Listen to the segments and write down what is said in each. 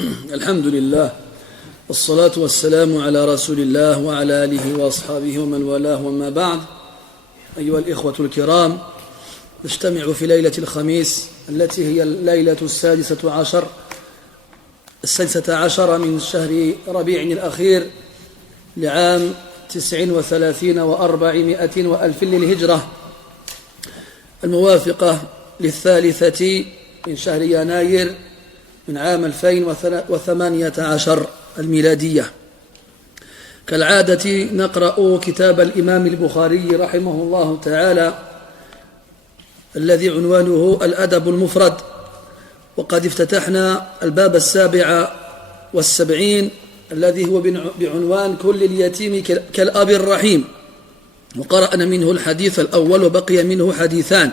الحمد لله والصلاة والسلام على رسول الله وعلى آله وأصحابه ومن والاه وما بعد. أيها الإخوة الكرام، نجتمع في ليلة الخميس التي هي الليلة السادسة عشر من شهر ربيع الأخير لعام 39 و400 وألف للهجرة، الموافقة للثالثة من شهر يناير من عام 2018 الميلادية. كالعادة نقرأ كتاب الإمام البخاري رحمه الله تعالى الذي عنوانه الأدب المفرد، وقد افتتحنا الباب 77 الذي هو بعنوان كل اليتيم كالأب الرحيم، وقرأنا منه الحديث الأول وبقي منه حديثان.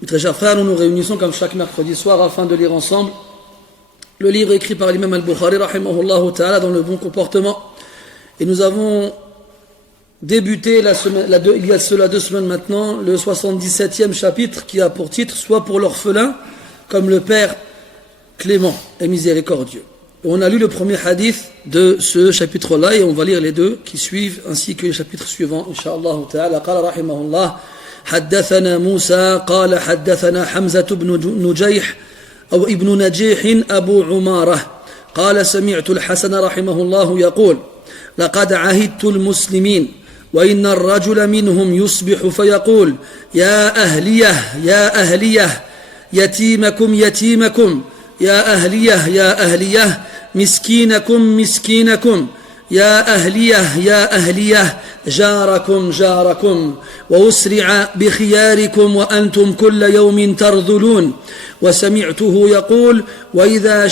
Mes très chers frères, nous nous réunissons comme chaque mercredi soir afin de lire ensemble le livre écrit par l'imam al-Bukhari rahimahullah ta'ala dans le bon comportement. Et nous avons débuté il y a cela 2 semaines maintenant le 77e chapitre qui a pour titre Soit pour l'orphelin comme le père clément et miséricordieux. Et on a lu le premier hadith de ce chapitre-là et on va lire les 2 qui suivent ainsi que les chapitres suivants incha'Allah ta'ala. Qala rahimahullah حدثنا موسى قال حدثنا حمزة بن نجيح أو ابن نجيح أبو عمارة قال سمعت الحسن رحمه الله يقول لقد عهدت المسلمين وإن الرجل منهم يصبح فيقول يا أهليه يا أهليه يتيمكم يتيمكم يا أهليه يا أهليه مسكينكم مسكينكم يا أهليه يا أهليه جاركم جاركم وأسرع بخياركم وأنتم كل يوم ترذلون. وسمعته يقول وإذا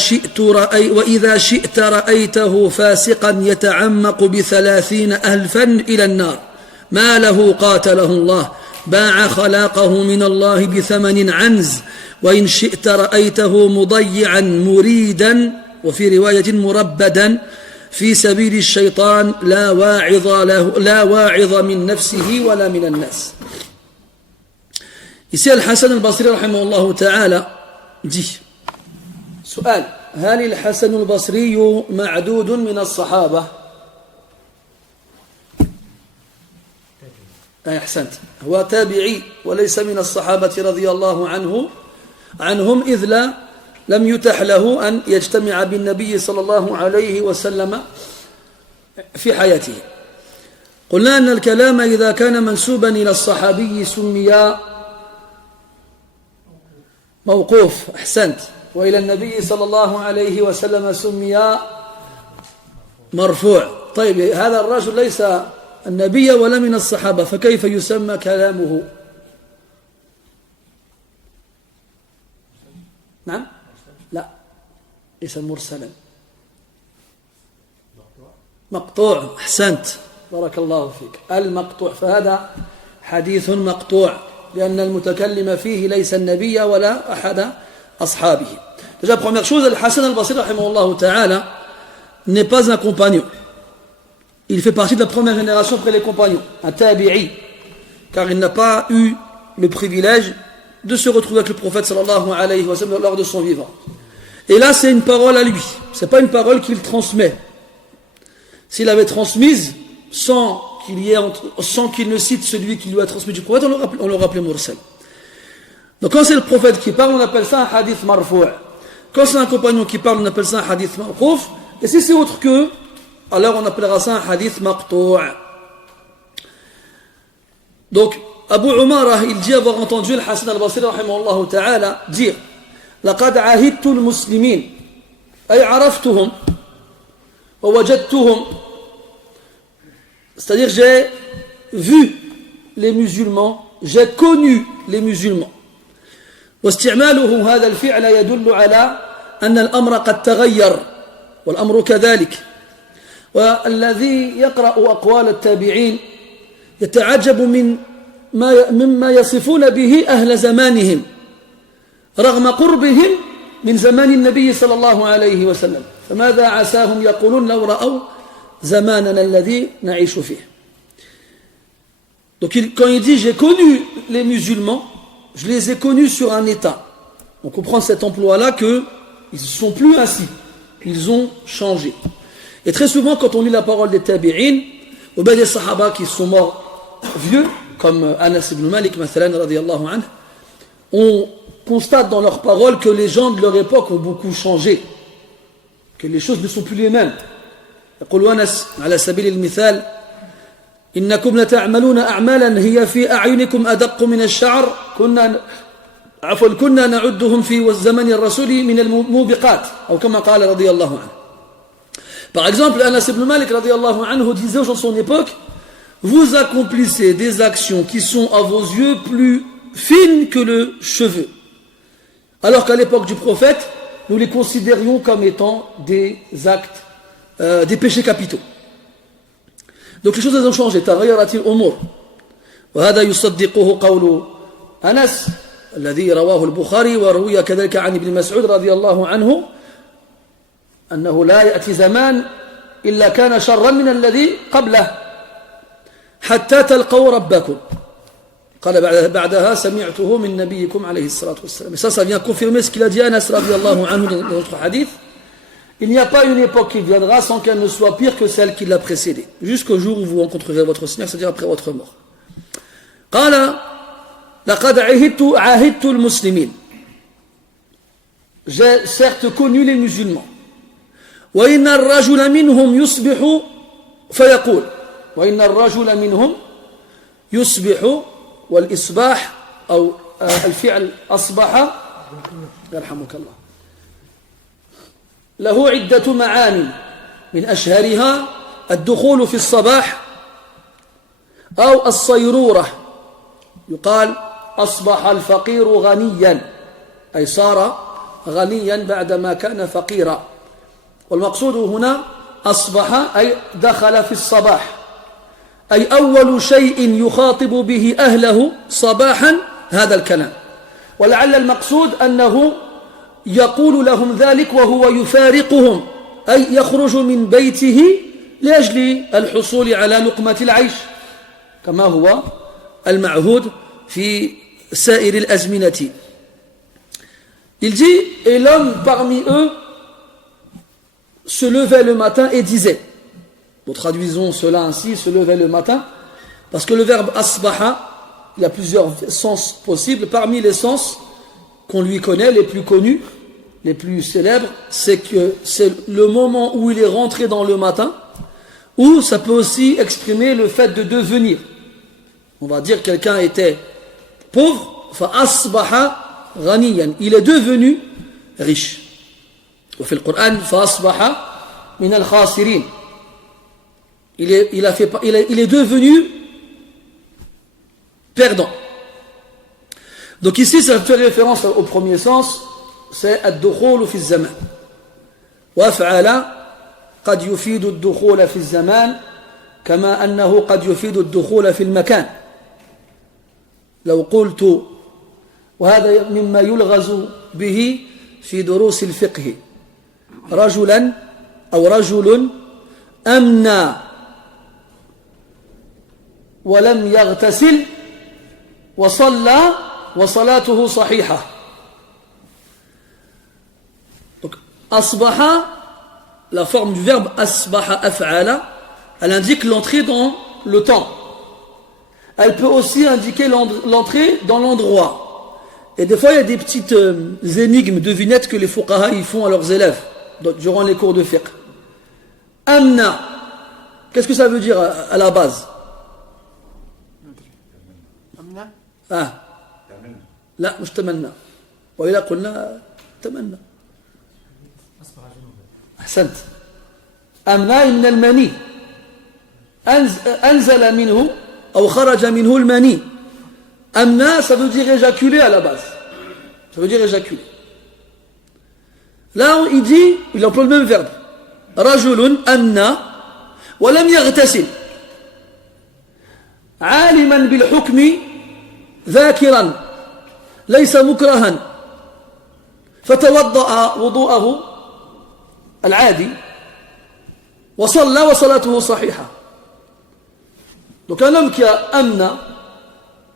شئت رأيته فاسقا يتعمق ب30,000 إلى النار ما له قاتله الله باع خلاقه من الله بثمن عنز. وإن شئت رأيته مضيعا مريدا وفي رواية مربدا في سبيل الشيطان لا واعظ من نفسه ولا من الناس. Ici Al-Hassan al-Basri rahimahullah ta'ala dit سؤال هل الحسن البصري معدود من الصحابة؟ أحسنت، هو تابعي وليس من الصحابة رضي الله عنهم إذ لم يتح له أن يجتمع بالنبي صلى الله عليه وسلم في حياته. قلنا أن الكلام إذا كان منسوبا إلى الصحابي سمي موقوف، أحسنت، وإلى النبي صلى الله عليه وسلم سمي مرفوع. طيب هذا الرجل ليس النبي ولا من الصحابة فكيف يسمى كلامه؟ نعم؟ لا، ليس مرسلا، مقطوع. أحسنت، بارك الله فيك، المقطوع، فهذا حديث مقطوع لأن المتكلم فيه ليس النبي ولا أحد أصحابه. Déjà, première chose, Al-Hassan al-Basri rahimahullah ta'ala n'est pas un compagnon. Il fait partie de la première génération après les compagnons, un tabi'i, car il n'a pas eu le privilège de se retrouver avec le prophète sallallahu alayhi wa sallam lors de son vivant. Et là, c'est une parole à lui, c'est pas une parole qu'il transmet. S'il avait transmise sans qu'il ne cite celui qui lui a transmis du prophète, on l'aurait appelé mursal. Donc quand c'est le prophète qui parle, on appelle ça un hadith marfou'. Quand c'est un compagnon qui parle, on appelle ça un hadith mawquf. Et si c'est autre que, alors on appellera ça un hadith maqtou'. Donc Abu Umara, il dit avoir entendu Al-Hassan al-Basri rahimahullah ta'ala dire لقد عهدت المسلمين أي عرفتهم ووجدتهم, c'est-à-dire j'ai vu les musulmans, j'ai connu les musulmans. واستعماله هذا الفعل يدل على أن الأمر قد تغير والأمر كذلك. والذي يقرأ أقوال التابعين يتعجب مما يصفون به أهل زمانهم رغم قربهم من زمان النبي صلى الله عليه وسلم. فماذا عساهم يقولون لو رأوا زماننا الذي نعيش فيه. Donc quand il dit j'ai connu les musulmans, je les ai connus sur un état. On comprend cet emploi-là que ils ne sont plus ainsi. Ils ont changé. Et très souvent, quand on lit la parole des tabi'in, ou bien des sahaba qui sont morts vieux, comme Anas ibn Malik, mathalan, radiyallahu anhu, on constate dans leurs paroles que les gens de leur époque ont beaucoup changé, que les choses ne sont plus les mêmes. يقول أنس على سبيل المثال إنكم لتعملون أعمالا هي في أعينكم أدق من الشعر كنا نعدهم في زمن الرسول من الموبقات أو كما قال رضي الله عنه. Par exemple, Anas ibn Malik radiyallahu anhu disait aux gens de son époque, vous accomplissez des actions qui sont à vos yeux plus fines que le cheveu. Alors qu'à l'époque du prophète, nous les considérions comme étant des actes, des péchés capitaux. Donc les choses elles ont changé. تغيرت الأمور. وهذا يصدقه قول أنس الذي رواه البخاري وروي كذلك عن ابن مسعود رضي الله عنه أنه لا يأتي زمان إلا كان شرا من الذي قبله حتى تلقوا ربكم. قال بعدها سمعته من نبيكم عليه الصلاة والسلام. Et ça vient confirmer ce qu'il a dit Anas radiyallahu anhu dans notre hadith. Il n'y a pas une époque qui viendra sans qu'elle ne soit pire que celle qui l'a précédée, jusqu'au jour où vous rencontrerez votre Seigneur, c'est-à-dire après votre mort. قال لقد عاهدت المسلمين. J'ai certes connu les musulmans. وإن الرجل منهم يصبح فيقول وإن الرجل منهم يصبح والإصباح أو الفعل أصبح يرحمك الله له عدة معاني من أشهرها الدخول في الصباح أو الصيرورة. يقال أصبح الفقير غنيا أي صار غنيا بعدما كان فقيرا. والمقصود هنا أصبح أي دخل في الصباح أي أول شيء يخاطب به أهله صباحا هذا الكلام. ولعل المقصود أنه يقول لهم ذلك وهو يفارقهم أي يخرج من بيته لأجل الحصول على لقمة العيش كما هو المعهود في سائر الأزمنة. Il dit, et l'homme parmi eux se levait le matin et disait, nous traduisons cela ainsi, se levait le matin, parce que le verbe asbaha, il y a plusieurs sens possibles. Parmi les sens qu'on lui connaît, les plus connus, les plus célèbres, c'est que c'est le moment où il est rentré dans le matin, ou ça peut aussi exprimer le fait de devenir. On va dire que quelqu'un était pauvre, fa asbaha ghaniyan, il est devenu riche. وفي القرآن فأصبح من الخاسرين. Il est devenu perdant. Donc ici, ça fait référence au premier sens, c'est الدخول في الزمان. وأفعل قد يفيد الدخول في الزمان كما أنه قد يفيد الدخول في المكان. لو قلت وهذا مما يلغز به في دروس الفقه رجلا أو رجل أمنى ولم يغتسل وصلى وصلاته صحيحة. Donc أصبح, la forme du verbe أصبح أفعل, elle indique l'entrée dans le temps. Elle peut aussi indiquer l'entrée dans l'endroit. Et des fois il y a des petites énigmes, devinettes que les fuqaha ils font à leurs élèves durant les cours de fiqh. Amna, qu'est-ce que ça veut dire à la base? Amna? Ah. لا مش تمنى وإذا قلنا تمنى. أحسنت. أمنا من المني أنزل منه أو خرج منه المني. Amna, ça veut dire éjaculer à la base. Ça veut dire éjaculer. Là, il dit, il emploie le même verbe. رجل أمنى ولم يغتسل عالما بالحكم ذاكرا ليس مكرها فتوضأ وضوءه العادي وصلى وصلاته صحيحة. Donc un homme qui a amna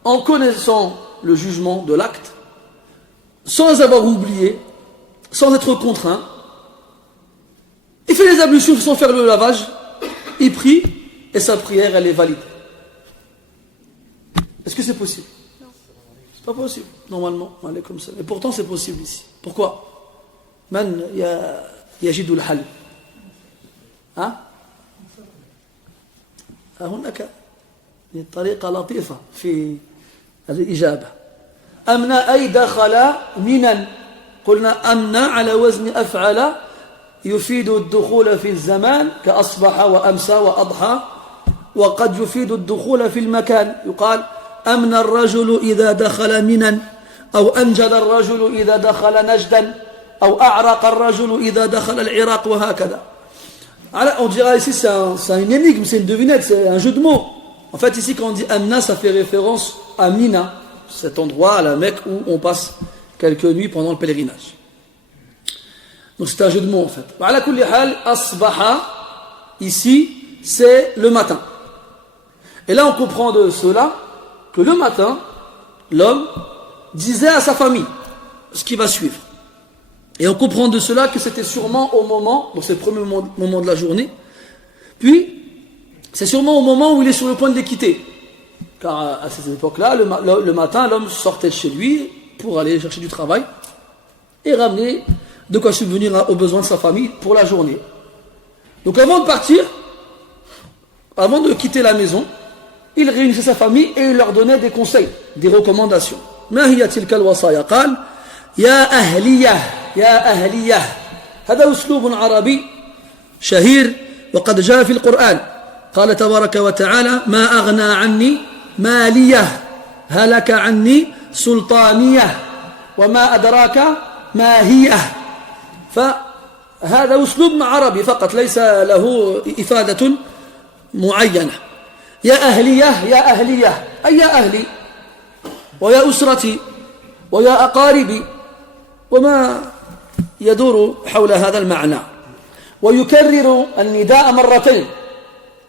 en connaissant le jugement de l'acte, sans avoir oublié, sans être contraint, il fait les ablutions sans faire le lavage, il prie, et sa prière, elle est valide. Est-ce que c'est possible? Non. C'est pas possible, normalement. Comme ça. Et pourtant, c'est possible ici. Pourquoi? Man yajidu al-hal. Hein? هناك طريقة لطيفة في الإجابة. أمنى أي دخل منا. قلنا أمنى على وزن أفعل يفيد الدخول في الزمان كأصبح وأمسى وأضحى، وقد يفيد الدخول في المكان. يقال أمن الرجل إذا دخل منا، أو أنجد الرجل إذا دخل نجدا، أو أعرق الرجل إذا دخل العراق، وهكذا. On dira ici c'est une énigme, c'est une devinette, c'est un jeu de mots. En fait ici quand on dit Amna, ça fait référence à Mina, cet endroit à la Mecque où on passe quelques nuits pendant le pèlerinage. Donc c'est un jeu de mots en fait. Ala kulli hal, asbaha, ici c'est le matin. Et là on comprend de cela que le matin, l'homme disait à sa famille ce qui va suivre. Et on comprend de cela que c'était sûrement au moment, donc c'est le premier moment de la journée, puis c'est sûrement au moment où il est sur le point de les quitter. Car à cette époque-là, le matin, l'homme sortait de chez lui pour aller chercher du travail et ramener de quoi subvenir aux besoins de sa famille pour la journée. Donc avant de partir, avant de quitter la maison, il réunissait sa famille et il leur donnait des conseils, des recommandations. ما هي تلك الوصايا؟ قال يا أهلية يا أهلية. هذا أسلوب عربي شهير وقد جاء في القرآن. قال تبارك وتعالى ما أغنى عني مالية هلك عني سلطانية وما أدراك ما هي. فهذا أسلوب عربي فقط ليس له إفادة معينة. يا أهلية يا أهلية أي يا أهلي ويا أسرتي ويا أقاربي، وما يدور حول هذا المعنى. ويكرر النداء مرتين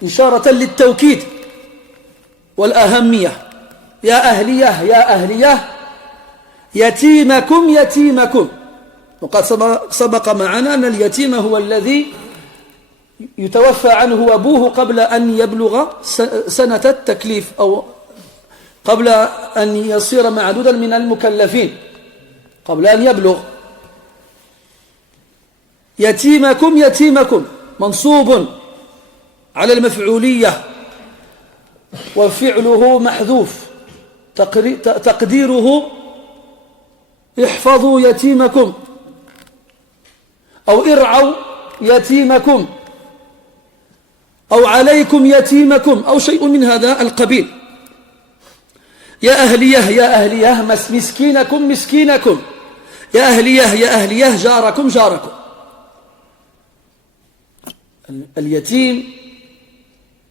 إشارة للتوكيد والأهمية. يا أهلية يا أهلية يتيمكم يتيمكم. وقد سبق معنا أن اليتيم هو الذي يتوفى عنه أبوه قبل أن يبلغ سنة التكليف أو قبل أن يصير معدودا من المكلفين، قبل أن يبلغ. يتيمكم يتيمكم منصوب على المفعولية وفعله محذوف، تقديره احفظوا يتيمكم أو ارعوا يتيمكم أو عليكم يتيمكم أو شيء من هذا القبيل. يا أهليه يا أهليه مسكينكم مسكينكم، يا أهليه يا أهليه جاركم جاركم. اليتيم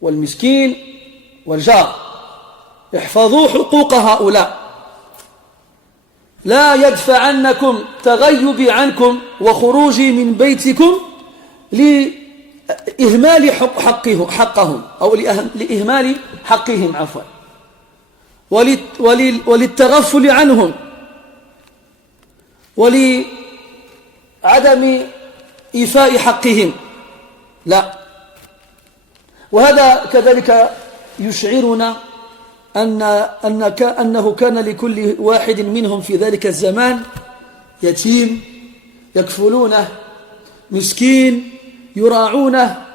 والمسكين والجار احفظوا حقوق هؤلاء، لا يدفعنكم تغيبي عنكم وخروجي من بيتكم لإهمال حقهم أو لإهمال حقهم عفوا وللتغفل عنهم ولعدم إيفاء حقهم، لا. وهذا كذلك يشعرنا أنه كان لكل واحد منهم في ذلك الزمان يتيم يكفلونه، مسكين يراعونه.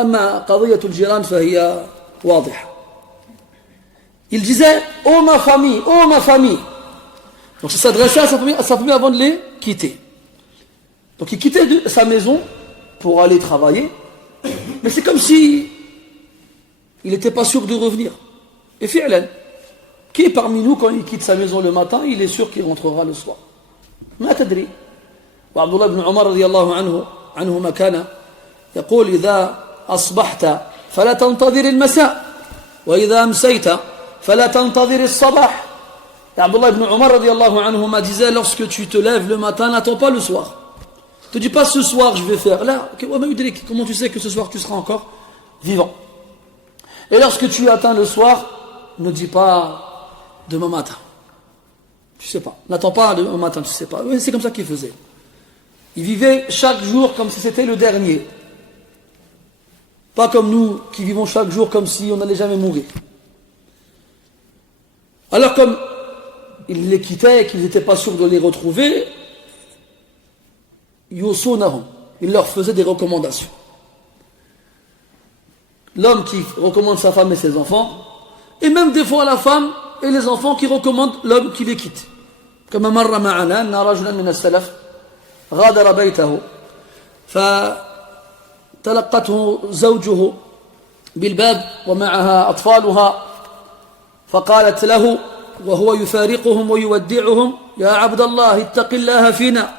أما قضية الجيران فهي واضحة. Il disait « Oh ma famille, oh ma famille ». Donc il s'adressait à sa famille avant de les quitter. Donc il quittait sa maison pour aller travailler, mais c'est comme si il n'était pas sûr de revenir. Et fi'lan, qui parmi nous, quand il quitte sa maison le matin, il est sûr qu'il rentrera le soir? ما تدري. وعبد الله بن عمر رضي الله عنهما كان يقول إذا أصبحت فلا تنتظر المساء وإذا أمسيت فلا تنتظر الصباح. Abdullah ibn Umar radiallahu anhuma disait lorsque tu te lèves le matin, n'attends pas le soir. Ne te dis pas ce soir je vais faire. Là, comment tu sais que ce soir tu seras encore vivant? Et lorsque tu atteins le soir, ne dis pas demain matin. Tu sais pas. N'attends pas demain matin, tu sais pas. C'est comme ça qu'il faisait. Ils vivaient chaque jour comme si c'était le dernier. Pas comme nous qui vivons chaque jour comme si on n'allait jamais mourir. Alors comme ils les quittaient et qu'ils n'étaient pas sûrs de les retrouver, yusunahum, il leur faisait des recommandations. L'homme qui recommande sa femme et ses enfants, et même des fois la femme et les enfants qui recommandent l'homme qui les quitte. كما مر معنا أن رجلا من السلف غادر بيته فتلقته زوجه بالباب ومعها أطفالها فقالت له وهو يفارقهم ويودعهم يا عبد الله اتق الله فينا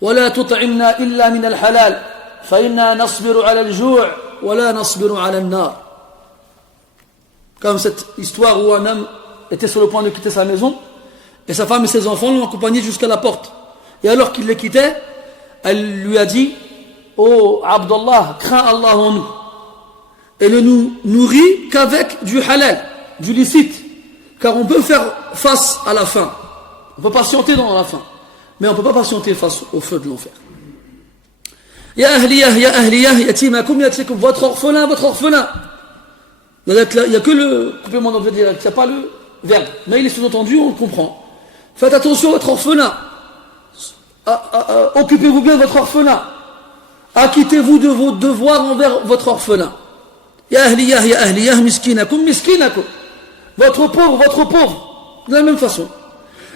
ولا تطعمنا إلا من الحلال فإنا نصبر على الجوع ولا نصبر على النار. Comme cette histoire où un homme était sur le point de quitter sa maison et sa femme et ses enfants l'ont accompagné jusqu'à la porte. Et alors qu'il les quittait, elle lui a dit: oh Abdallah, crains Allah en nous et ne nous nourrit qu'avec du halal, du licite, car on peut faire face à la faim, on peut patienter dans la faim, mais on ne peut pas patienter face au feu de l'enfer. Ya ahliyah, yatimakum, yatikum, votre orphelin, votre orphelin. Il n'y a que le complément d'objet direct, il n'y a pas le verbe, mais il est sous-entendu, on le comprend. Faites attention à votre orphelin, occupez-vous bien de votre orphelin, acquittez-vous de vos devoirs envers votre orphelin. Ya ahliyah, miskinakum, miskinakum, votre pauvre, de la même façon.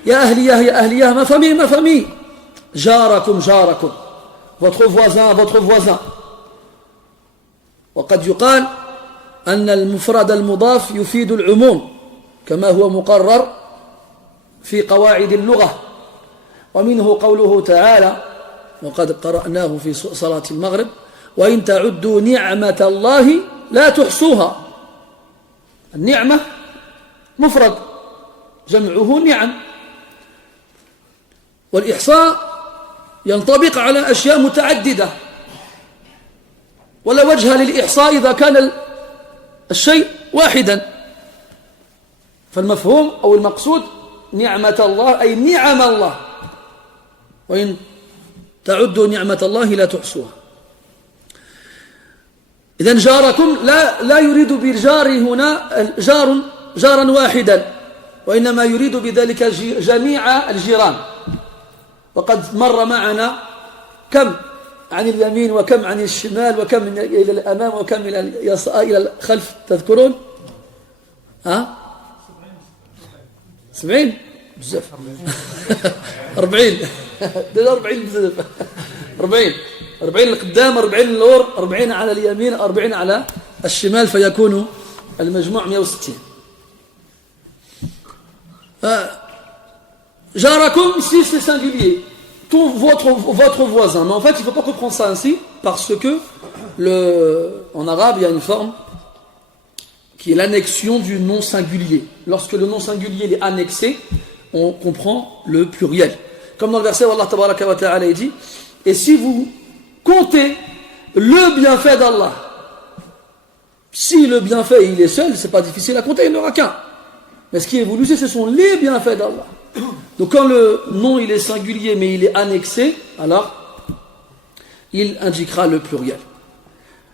Ya ahliyah, ma famille, jarakum, votre voisin. وقد يقال أن المفرد المضاف يفيد العموم كما هو مقرر في قواعد اللغة ومنه قوله تعالى وقد قرأناه في صلاة المغرب وإن تعدوا نعمة الله لا تحصوها. النعمة مفرد جمعه نعم والإحصاء ينطبق على أشياء متعددة ولا وجه للإحصاء إذا كان الشيء واحدا فالمفهوم أو المقصود نعمة الله أي نعم الله وإن تعدوا نعمة الله لا تحصوها. إذن جاركم لا يريد بالجار هنا جارا واحدا وإنما يريد بذلك جميع الجيران. وقد مر معنا كم عن اليمين وكم عن الشمال وكم إلى الأمام وكم إلى الخلف تذكرون؟ 70 بزاف 40 بزاف 40 القدام 40 اللور 40 على اليمين 40 على الشمال فيكون المجموع 160. Jarakum, ici c'est singulier, tout votre voisin. Mais en fait, il ne faut pas comprendre ça ainsi, parce que en arabe, il y a une forme qui est l'annexion du nom singulier. Lorsque le nom singulier est annexé, on comprend le pluriel. Comme dans le verset où Allah tabaraka wa ta'ala dit: et si vous comptez le bienfait d'Allah, si le bienfait il est seul, c'est pas difficile à compter, il n'y en aura qu'un. Mais ce qui est voulu, ce sont les bienfaits d'Allah. Donc quand le nom il est singulier mais il est annexé, alors il indiquera le pluriel.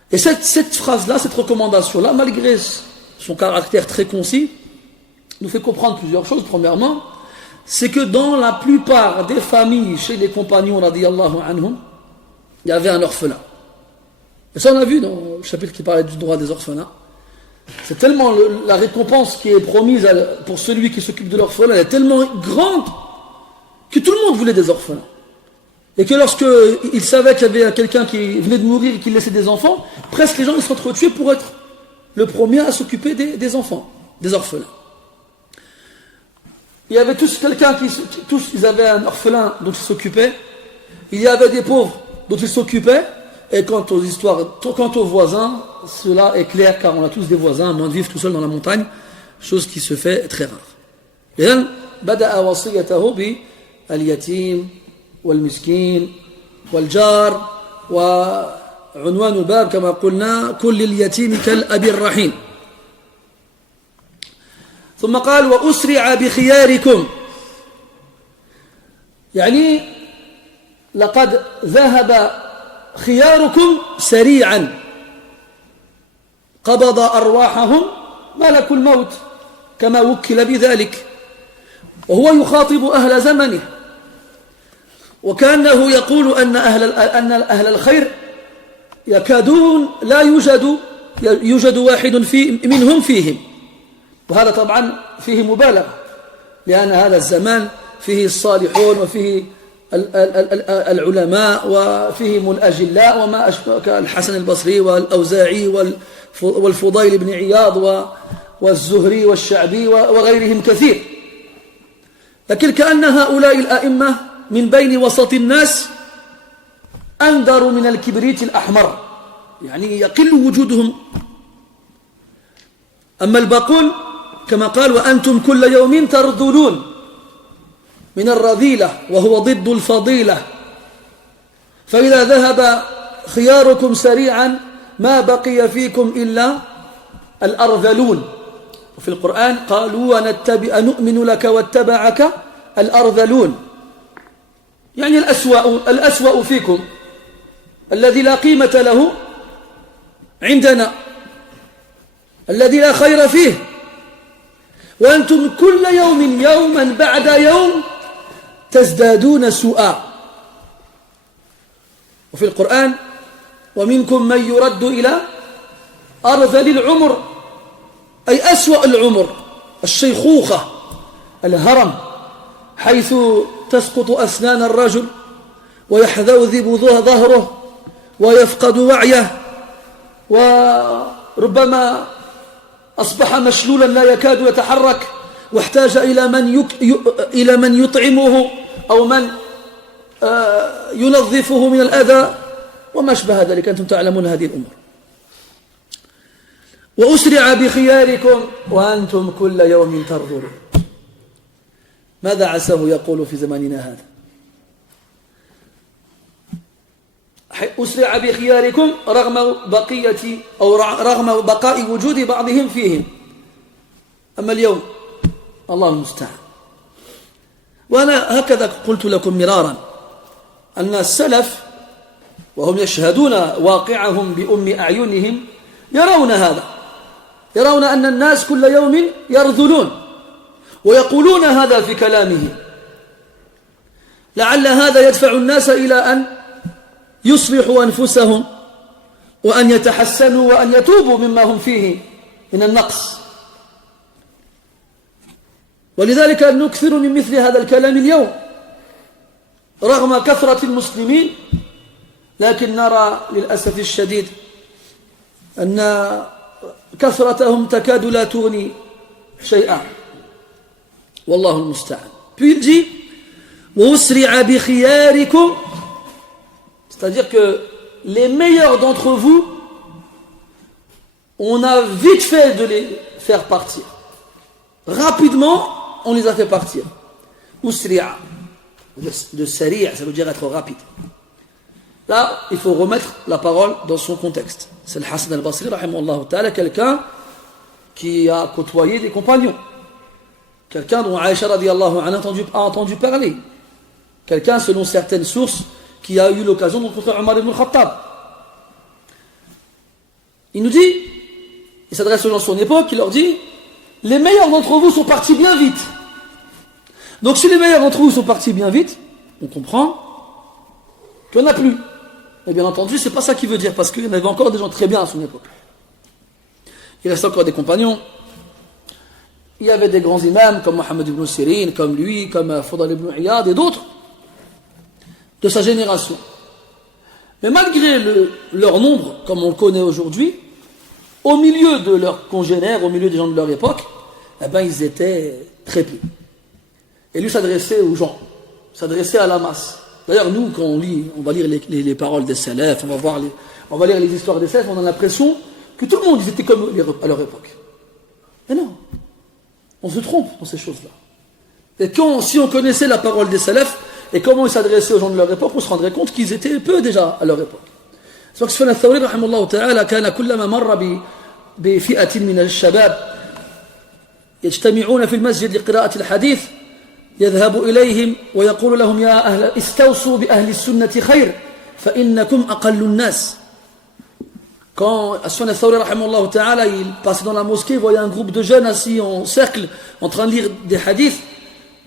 Et cette phrase-là, cette recommandation-là, malgré son caractère très concis, nous fait comprendre plusieurs choses. Premièrement, c'est que dans la plupart des familles, chez les compagnons radiyallahu anhum, il y avait un orphelin. Et ça on a vu dans le chapitre qui parlait du droit des orphelins. C'est tellement la récompense qui est promise pour celui qui s'occupe de l'orphelin, elle est tellement grande que tout le monde voulait des orphelins. Et que lorsqu'il savait qu'il y avait quelqu'un qui venait de mourir et qui laissait des enfants, presque les gens ils s'entretuaient pour être le premier à s'occuper des enfants, des orphelins. Il y avait tous ils avaient un orphelin dont ils s'occupaient. Il y avait des pauvres dont ils s'occupaient. Et quant aux voisins, cela est clair car on a tous des voisins, à moins de vivre tout seul dans la montagne, chose qui se fait très rare. Et là, bada'a wasiyatahu bi al-yatim wal-miskin wal-jar wa unwan al-bab kama qulna kull al-yatim kal-abi ar-rahim. ثم قال وأسرع بخياركم يعني لقد ذهب خياركم سريعا قبض أرواحهم ملك الموت كما وكل بذلك، وهو يخاطب أهل زمنه، وكأنه يقول أن أهل الخير يكادون لا يوجد واحد منهم فيهم، وهذا طبعا فيه مبالغة، لأن هذا الزمان فيه الصالحون وفيه العلماء وفيهم الأجلاء وما أشبه كالحسن البصري والأوزاعي والفضيل بن عياض والزهري والشعبي وغيرهم كثير. لكن كأن هؤلاء الأئمة من بين وسط الناس أندر من الكبريت الأحمر، يعني يقل وجودهم. أما الباقون كما قال وأنتم كل يوم ترذلون من الرذيلة وهو ضد الفضيلة، فإذا ذهب خياركم سريعا ما بقي فيكم إلا الأرذلون. وفي القرآن قالوا أنؤمن لك واتبعك الأرذلون، يعني الأسوأ فيكم الذي لا قيمة له عندنا، الذي لا خير فيه، وأنتم كل يوم يوما بعد يوم تزدادون سوءا. وفي القرآن ومنكم من يرد إلى أرذل العمر، أي أسوأ العمر، الشيخوخة، الهرم، حيث تسقط أسنان الرجل ويحذوذب ظهره ويفقد وعيه، وربما أصبح مشلولا لا يكاد يتحرك، واحتاج إلى من يطعمه أو من ينظفه من الأذى وما أشبه ذلك. أنتم تعلمون هذه الأمور. وأسرع بخياركم وأنتم كل يوم ترذلون. ماذا عساه يقول في زماننا هذا؟ أسرع بخياركم رغم بقاء وجود بعضهم فيهم. أما اليوم الله المستعان. وأنا هكذا قلت لكم مرارا أن السلف وهم يشهدون واقعهم بأم أعينهم يرون هذا، يرون أن الناس كل يوم يرذلون ويقولون هذا في كلامهم، لعل هذا يدفع الناس إلى أن يصلحوا أنفسهم وأن يتحسنوا وأن يتوبوا مما هم فيه من النقص. ولذلك نكثر من مثل هذا الكلام اليوم رغم كثرة المسلمين، لكن نرى للأسف الشديد أن كثرتهم تكاد لا تغني شيئا، والله المستعان. Puis il dit وَأُسْرِعَ بِخِيَارِكُمْ, c'est-à-dire que les meilleurs d'entre vous, on a vite fait de les faire partir. Rapidement, on les a fait partir. Usri'a, de sari', ça veut dire être rapide. Là, il faut remettre la parole dans son contexte. C'est le Hassan al-Basri, rahimahullah ta'ala, quelqu'un qui a côtoyé des compagnons. Quelqu'un dont Aïcha radiyallahu anha a entendu parler. Quelqu'un, selon certaines sources, qui a eu l'occasion de rencontrer Omar ibn Khattab. Il nous dit, il s'adresse aux gens de son époque, il leur dit, les meilleurs d'entre vous sont partis bien vite. Donc si les meilleurs d'entre vous sont partis bien vite, on comprend qu'il n'y en a plus. Et bien entendu, c'est pas ça qu'il veut dire, parce qu'il y en avait encore des gens très bien à son époque. Il reste encore des compagnons. Il y avait des grands imams comme Mohammed ibn Sirin, comme lui, comme Fudal ibn Iyad et d'autres de sa génération. Mais malgré leur nombre, comme on le connaît aujourd'hui, au milieu de leurs congénères, au milieu des gens de leur époque, eh ben, ils étaient très peu. Et lui s'adressait aux gens, s'adressait à la masse. D'ailleurs, nous, quand on lit, on va lire les paroles des salafs, on va lire les histoires des salafs, on a l'impression que tout le monde, ils étaient comme à leur époque. Mais non, on se trompe dans ces choses-là. Et si on connaissait la parole des salafs, et comment ils s'adressaient aux gens de leur époque, on se rendrait compte qu'ils étaient peu déjà à leur époque. C'est pour que Sufyan al-Thawri, rahimahullah ta'ala, كان كلما مر بفئة من الشباب يجتمعون في المسجد لقراءة الحديث يذهب إليهم ويقول لهم يا أهل استوصوا بأهل السنة خير فإنكم أقل الناس. Quand Sufyan al-Thawri rahimahullah ta'ala, il passait dans la mosquée, il voyait un groupe de jeunes assis en cercle en train de lire des hadiths,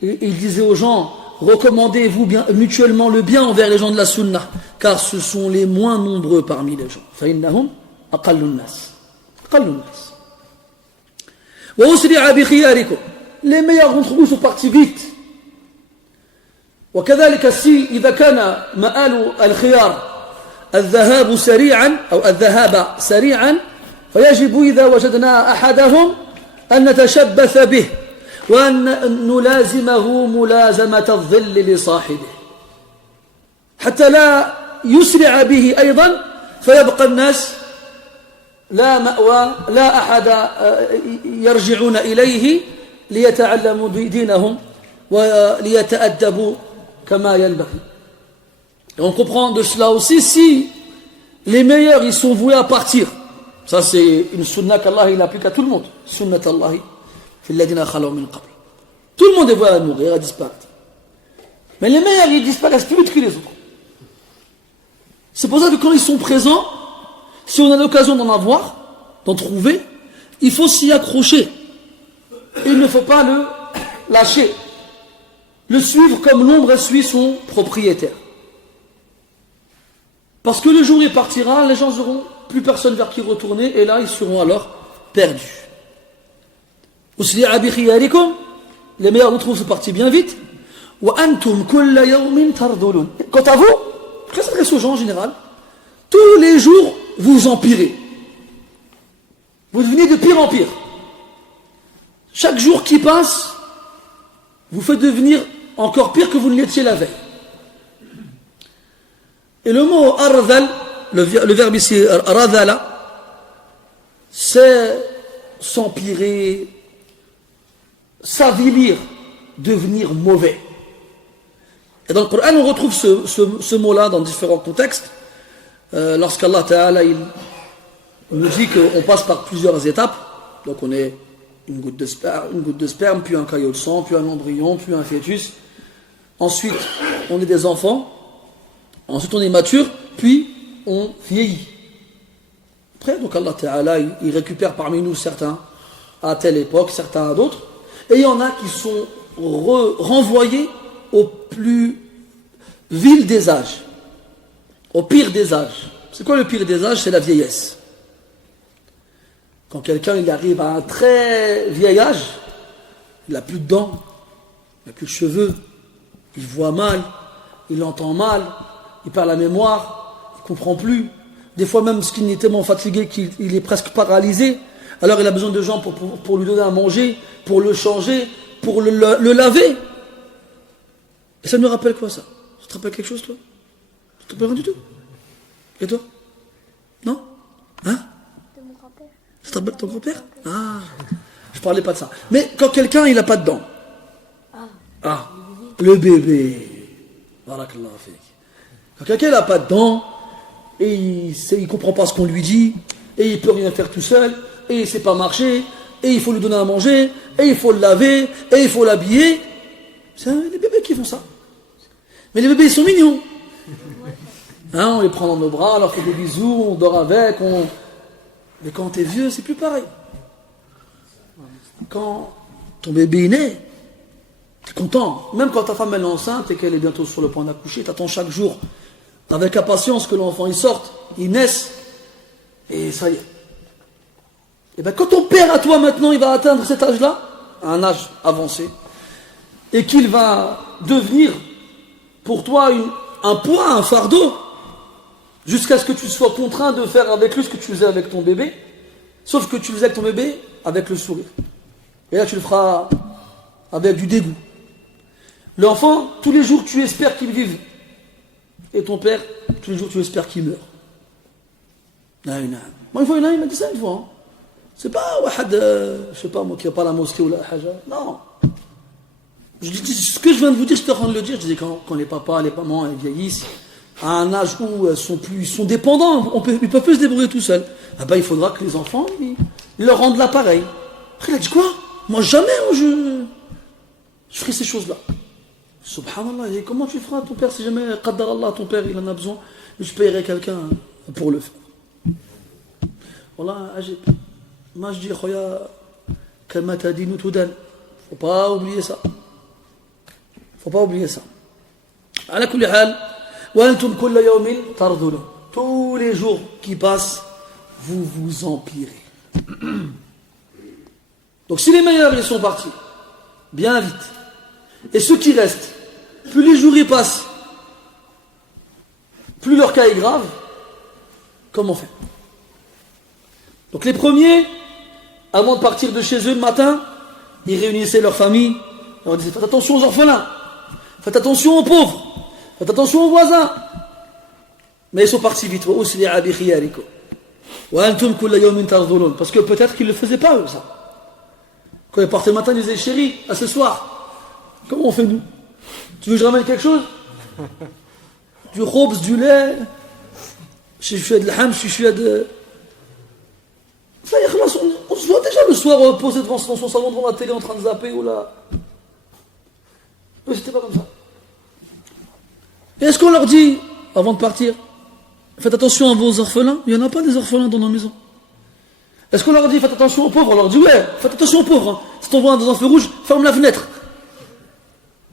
et il disait aux gens, recommandez-vous bien, mutuellement le bien envers les gens de la sunna, car ce sont les moins nombreux parmi les gens. فإنهم أقل الناس. أقل الناس. وأسرع بخياركم. Les meilleurs d'entre vous sont partis vite. وكذلك إذا كان مآل الخيار الذهاب سريعا أو الذهاب سريعا فيجب إذا وجدنا أحدهم أن نتشبث به وأن نلازمه ملازمة الظل لصاحبه حتى لا يسرع به أيضا فيبقى الناس لا مأوى لا أحد يرجعون إليه ليتعلموا دينهم وليتأدبوا كما ينبغي. Et on comprend de cela aussi, si les meilleurs ils sont voués à partir, ça c'est une sunna qu'Allah il applique à tout le monde, sunnat Allah fi alladhina khalaw min qabl. Tout le monde est voué à mourir, à disparaître. Mais les meilleurs ils disparaissent plus vite que les autres. C'est pour ça que quand ils sont présents, si on a l'occasion d'en avoir, d'en trouver, il faut s'y accrocher. Il ne faut pas le lâcher, le suivre comme l'ombre suit son propriétaire. Parce que le jour où il partira, les gens n'auront plus personne vers qui retourner, et là ils seront alors perdus. Les meilleurs d'entre vous sont partis bien vite. Quant à vous, je s'adresse aux gens en général, tous les jours vous empirez. Vous devenez de pire en pire. Chaque jour qui passe, vous fait devenir encore pire que vous ne l'étiez la veille. Et le mot ardhal, le verbe ici, radhala, c'est s'empirer, s'avilir, devenir mauvais. Et dans le Coran, on retrouve ce mot-là dans différents contextes. Lorsqu'Allah Ta'ala, il nous dit qu'on passe par plusieurs étapes. Donc on est une goutte de sperme, puis un caillot de sang, puis un embryon, puis un fœtus. Ensuite, on est des enfants. Ensuite, on est mature, puis on vieillit. Après, donc Allah Ta'ala, il récupère parmi nous certains à telle époque, certains à d'autres. Et il y en a qui sont renvoyés au plus vil des âges, au pire des âges. C'est quoi le pire des âges? C'est la vieillesse. Quand quelqu'un il arrive à un très vieil âge, il n'a plus de dents, il n'a plus de cheveux, il voit mal, il entend mal, il perd la mémoire, il ne comprend plus. Des fois même, parce qu'il est tellement fatigué qu'il est presque paralysé, alors il a besoin de gens pour lui donner à manger, pour le changer, pour le laver. Et ça me rappelle quoi ça? Ça te rappelle quelque chose toi? Ça te rappelle rien du tout? Et toi? Non? Hein? De mon grand-père. Ça te rappelle ton grand-père? Ah, je parlais pas de ça. Mais quand quelqu'un il n'a pas de dents. Ah, le bébé. Barakallah fik. Quand quelqu'un n'a pas de dents, et il ne comprend pas ce qu'on lui dit, et il ne peut rien faire tout seul, et il ne sait pas marcher, et il faut lui donner à manger, et il faut le laver, et il faut l'habiller. C'est les bébés qui font ça. Mais les bébés, ils sont mignons. Hein, on les prend dans nos bras, on leur fait des bisous, on dort avec. Mais quand t'es vieux, c'est plus pareil. Quand ton bébé est né, t'es content. Même quand ta femme elle est enceinte et qu'elle est bientôt sur le point d'accoucher, t'attends chaque jour avec impatience que l'enfant il sorte, il naisse, et ça y est. Et bien quand ton père à toi maintenant il va atteindre cet âge-là, un âge avancé, et qu'il va devenir pour toi un poids, un fardeau, jusqu'à ce que tu sois contraint de faire avec lui ce que tu faisais avec ton bébé, sauf que tu le faisais avec ton bébé avec le sourire. Et là tu le feras avec du dégoût. L'enfant, tous les jours tu espères qu'il vive. Et ton père, tous les jours tu espères qu'il meure. Moi une fois, il m'a dit ça une fois. Hein. C'est pas je sais pas moi qui va pas à la mosquée ou la haja. Non. Je dis, ce que je viens de vous dire, je suis en train de le dire. Je dis quand les papas, les mamans, ils vieillissent, à un âge où ils sont dépendants, ils peuvent plus se débrouiller tout seuls. Ah ben il faudra que les enfants, ils leur rendent l'appareil. Après il a dit quoi? Moi jamais, Je ferai ces choses-là. Subhanallah, et comment tu feras ton père si jamais, qaddar Allah, ton père il en a besoin, je paierai quelqu'un pour le faire. Wallah, ajib. Moi je dis, khoya, kama tadinu tudan. Faut pas oublier ça. Faut pas oublier ça. Ala kulli hal, wa antum kulla yawmin tardulun. Tous les jours qui passent, vous vous empirez. Donc si les meilleurs ils sont partis, bien vite, et ceux qui restent, plus les jours y passent, plus leur cas est grave, comment faire? Donc les premiers, avant de partir de chez eux le matin, ils réunissaient leur famille, ils leur disaient faites attention aux orphelins, faites attention aux pauvres, faites attention aux voisins. Mais ils sont partis vite, parce que peut-être qu'ils ne le faisaient pas eux, ça. Quand ils partaient le matin, ils disaient chérie, à ce soir, comment on fait nous? Tu veux que je ramène quelque chose? Du khobz, du lait, je fais de l'ham, je fais de... Ça y est, on se voit déjà le soir posé dans son salon devant la télé en train de zapper ou là. Eux, c'était pas comme ça. Et est-ce qu'on leur dit, avant de partir, faites attention à vos orphelins? Il n'y en a pas des orphelins dans nos maisons. Est-ce qu'on leur dit, faites attention aux pauvres? On leur dit, ouais, faites attention aux pauvres. Hein. Si t'en vois un dans un feu rouge, ferme la fenêtre.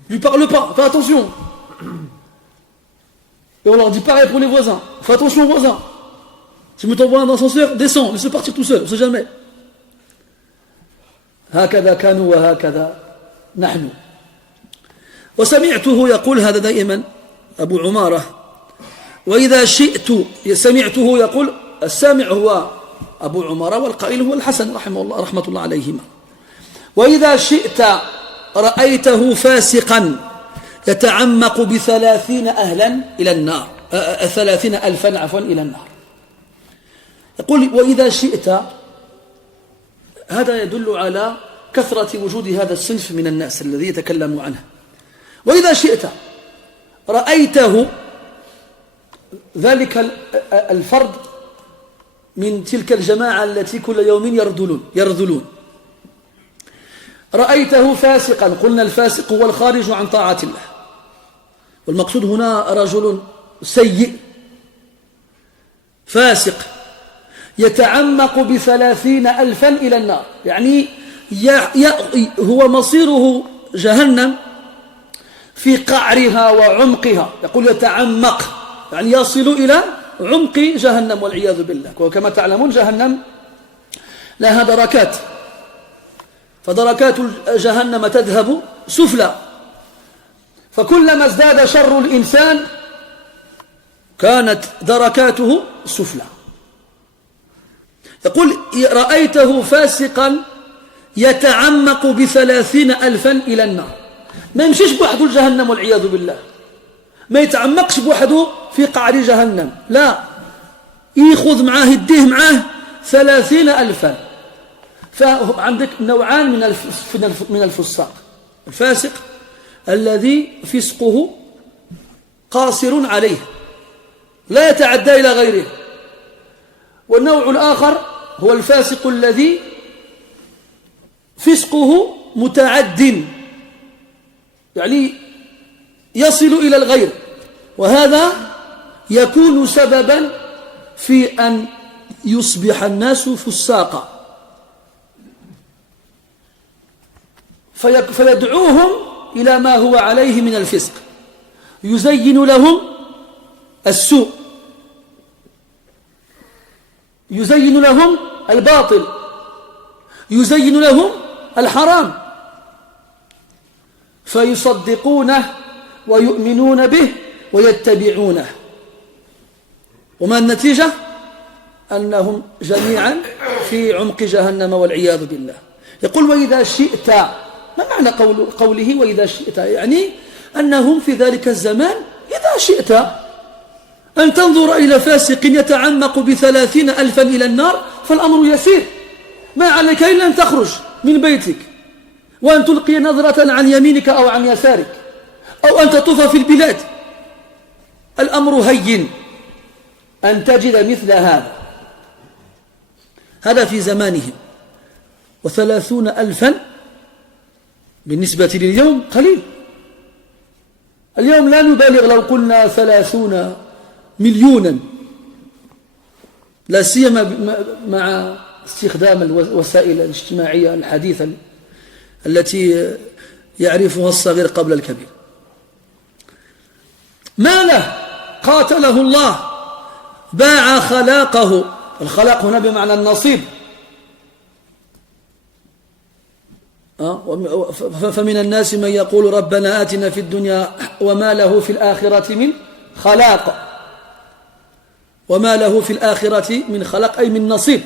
Lui parle pas, fais attention. Et on leur dit pareil pour les voisins. Fais attention aux voisins. Si vous t'envoie un ascenseur, descends, laisse-le partir tout seul, on ne sait jamais. هكذا كانوا وهكذا نحن. وسمعته يقول هذا دائما أبو عمارة. وإذا شئت سمعته يقول السامع هو أبو عمارة والقائل هو الحسن رحمة الله عليهما. وإذا شئت رأيته فاسقا يتعمق ب30 أهلا إلى النار 30,000 عفوا إلى النار. يقول وإذا شئت، هذا يدل على كثرة وجود هذا الصنف من الناس الذي يتكلم عنه. وإذا شئت رأيته ذلك الفرد من تلك الجماعة التي كل يوم يرذلون رأيته فاسقا، قلنا الفاسق هو الخارج عن طاعة الله، والمقصود هنا رجل سيء فاسق يتعمق ب30,000 إلى النار، يعني هو مصيره جهنم في قعرها وعمقها. يقول يتعمق يعني يصل إلى عمق جهنم والعياذ بالله. وكما تعلمون جهنم لها دركات، فدركات جهنم تذهب سفلى، فكلما ازداد شر الإنسان كانت دركاته سفلى. يقول رأيته فاسقا يتعمق ب30,000 إلى النار، ما يمشيش بوحده لجهنم والعياذ بالله، ما يتعمقش بوحده في قعر جهنم، لا، يأخذ معاه يديه معاه 30,000. فعندك نوعان من الفساق: الفاسق الذي فسقه قاصر عليه لا يتعدى إلى غيره، والنوع الآخر هو الفاسق الذي فسقه متعد، يعني يصل إلى الغير، وهذا يكون سببا في أن يصبح الناس فساقا، فيدعوهم إلى ما هو عليه من الفسق، يزين لهم السوء، يزين لهم الباطل، يزين لهم الحرام، فيصدقونه ويؤمنون به ويتبعونه، وما النتيجة؟ أنهم جميعا في عمق جهنم والعياذ بالله. يقول وإذا شئت، ما معنى قوله وإذا شئت؟ يعني أنهم في ذلك الزمان إذا شئت أن تنظر إلى فاسق يتعمق ب30,000 إلى النار فالأمر يسير، ما عليك إلا أن تخرج من بيتك وأن تلقي نظرة عن يمينك أو عن يسارك أو أن تطوف في البلاد، الأمر هين أن تجد مثل هذا في زمانهم. و30,000 بالنسبة لليوم قليل. اليوم لا نبالغ لو قلنا 30 مليونا، لا سيما مع استخدام الوسائل الاجتماعية الحديثة التي يعرفها الصغير قبل الكبير. ما له قاتله الله باع خلاقه، الخلاق هنا بمعنى النصيب، فمن الناس من يقول ربنا آتنا في الدنيا وما له في الآخرة من خلاق، وما له في الآخرة من خلاق أي من نصيب،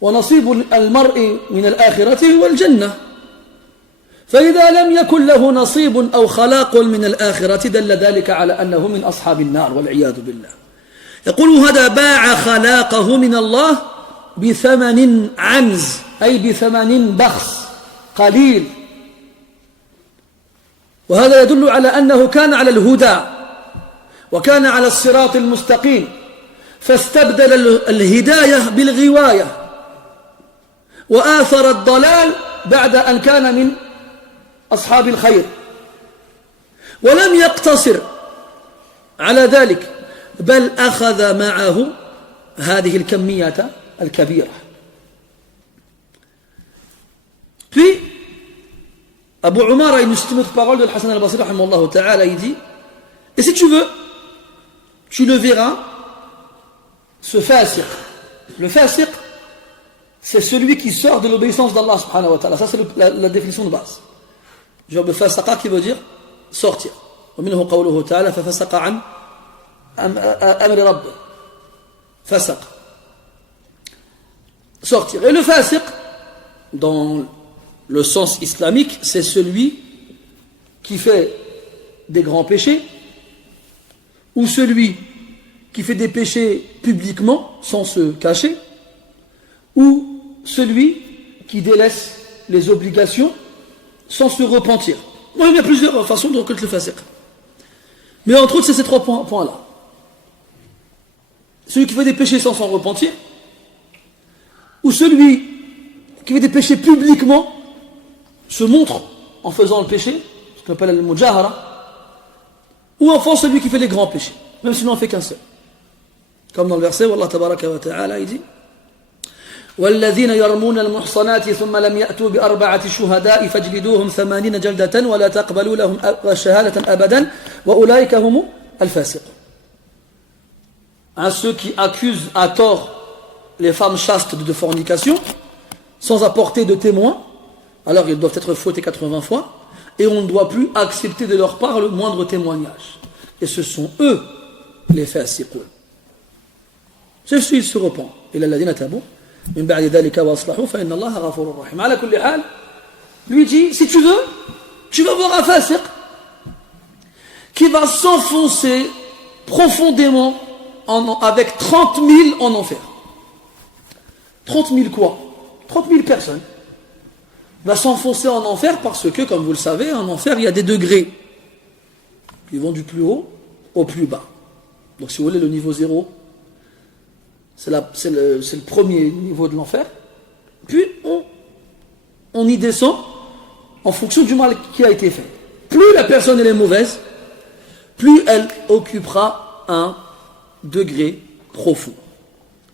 ونصيب المرء من الآخرة هو الجنة، فإذا لم يكن له نصيب أو خلاق من الآخرة دل ذلك على أنه من أصحاب النار والعياذ بالله. يقول هذا باع خلاقه من الله بثمن عنز، أي بثمن بخس قليل، وهذا يدل على أنه كان على الهدى وكان على الصراط المستقيم، فاستبدل الهداية بالغواية وآثر الضلال بعد أن كان من أصحاب الخير، ولم يقتصر على ذلك بل أخذ معه هذه الكمية الكبيرة. Puis, Abu Umar a une autre parole de Hassan al-Basri rahimahullah ta'ala, il dit, et si tu veux, tu le verras, ce fasiq. Le fasiq, c'est celui qui sort de l'obéissance d'Allah subhanahu wa ta'ala. Ça, c'est la définition de base. Genre de fasaqa qui veut dire sortir. ومنه قوله تعالى ففسق عن أمر ربه. فسق. Sortir. Et le fasiq, dans le sens islamique, c'est celui qui fait des grands péchés ou celui qui fait des péchés publiquement sans se cacher ou celui qui délaisse les obligations sans se repentir. Bon, il y a plusieurs façons de reconnaître le fasiq. Mais entre autres, c'est ces trois points-là. Celui qui fait des péchés sans s'en repentir, ou celui qui fait des péchés publiquement, se montre en faisant le péché, ce qu'on appelle al-mujahara, ou enfin celui qui fait les grands péchés, même s'il n'en fait qu'un seul. Comme dans le verset où Allah tabaraka wa ta'ala il dit والذين يرمون المحصنات ثم لم يأتوا بأربعة شهداء فاجلدوهم 80 جلدة ولا تقبلوا لهم شهادة أبدا وأولئك هم الفاسقون. À ceux qui accusent à tort les femmes chastes de fornication sans apporter de témoins, alors ils doivent être fouettés 80 fois et on ne doit plus accepter de leur part le moindre témoignage. Et ce sont eux les fasiqun. C'est celui qui se repent. إلا الذين تابوا من بعد ذلك وأصلحوا فإن الله غفور رحيم. على كل حال, lui dit, si tu veux, tu vas voir un fasiq qui va s'enfoncer profondément avec 30 000 en enfer. 30 000 quoi? 30 000 personnes va s'enfoncer en enfer parce que, comme vous le savez, en enfer, il y a des degrés qui vont du plus haut au plus bas. Donc, si vous voulez, le niveau 0, c'est le premier niveau de l'enfer. Puis, on y descend en fonction du mal qui a été fait. Plus la personne elle est mauvaise, plus elle occupera un degré profond.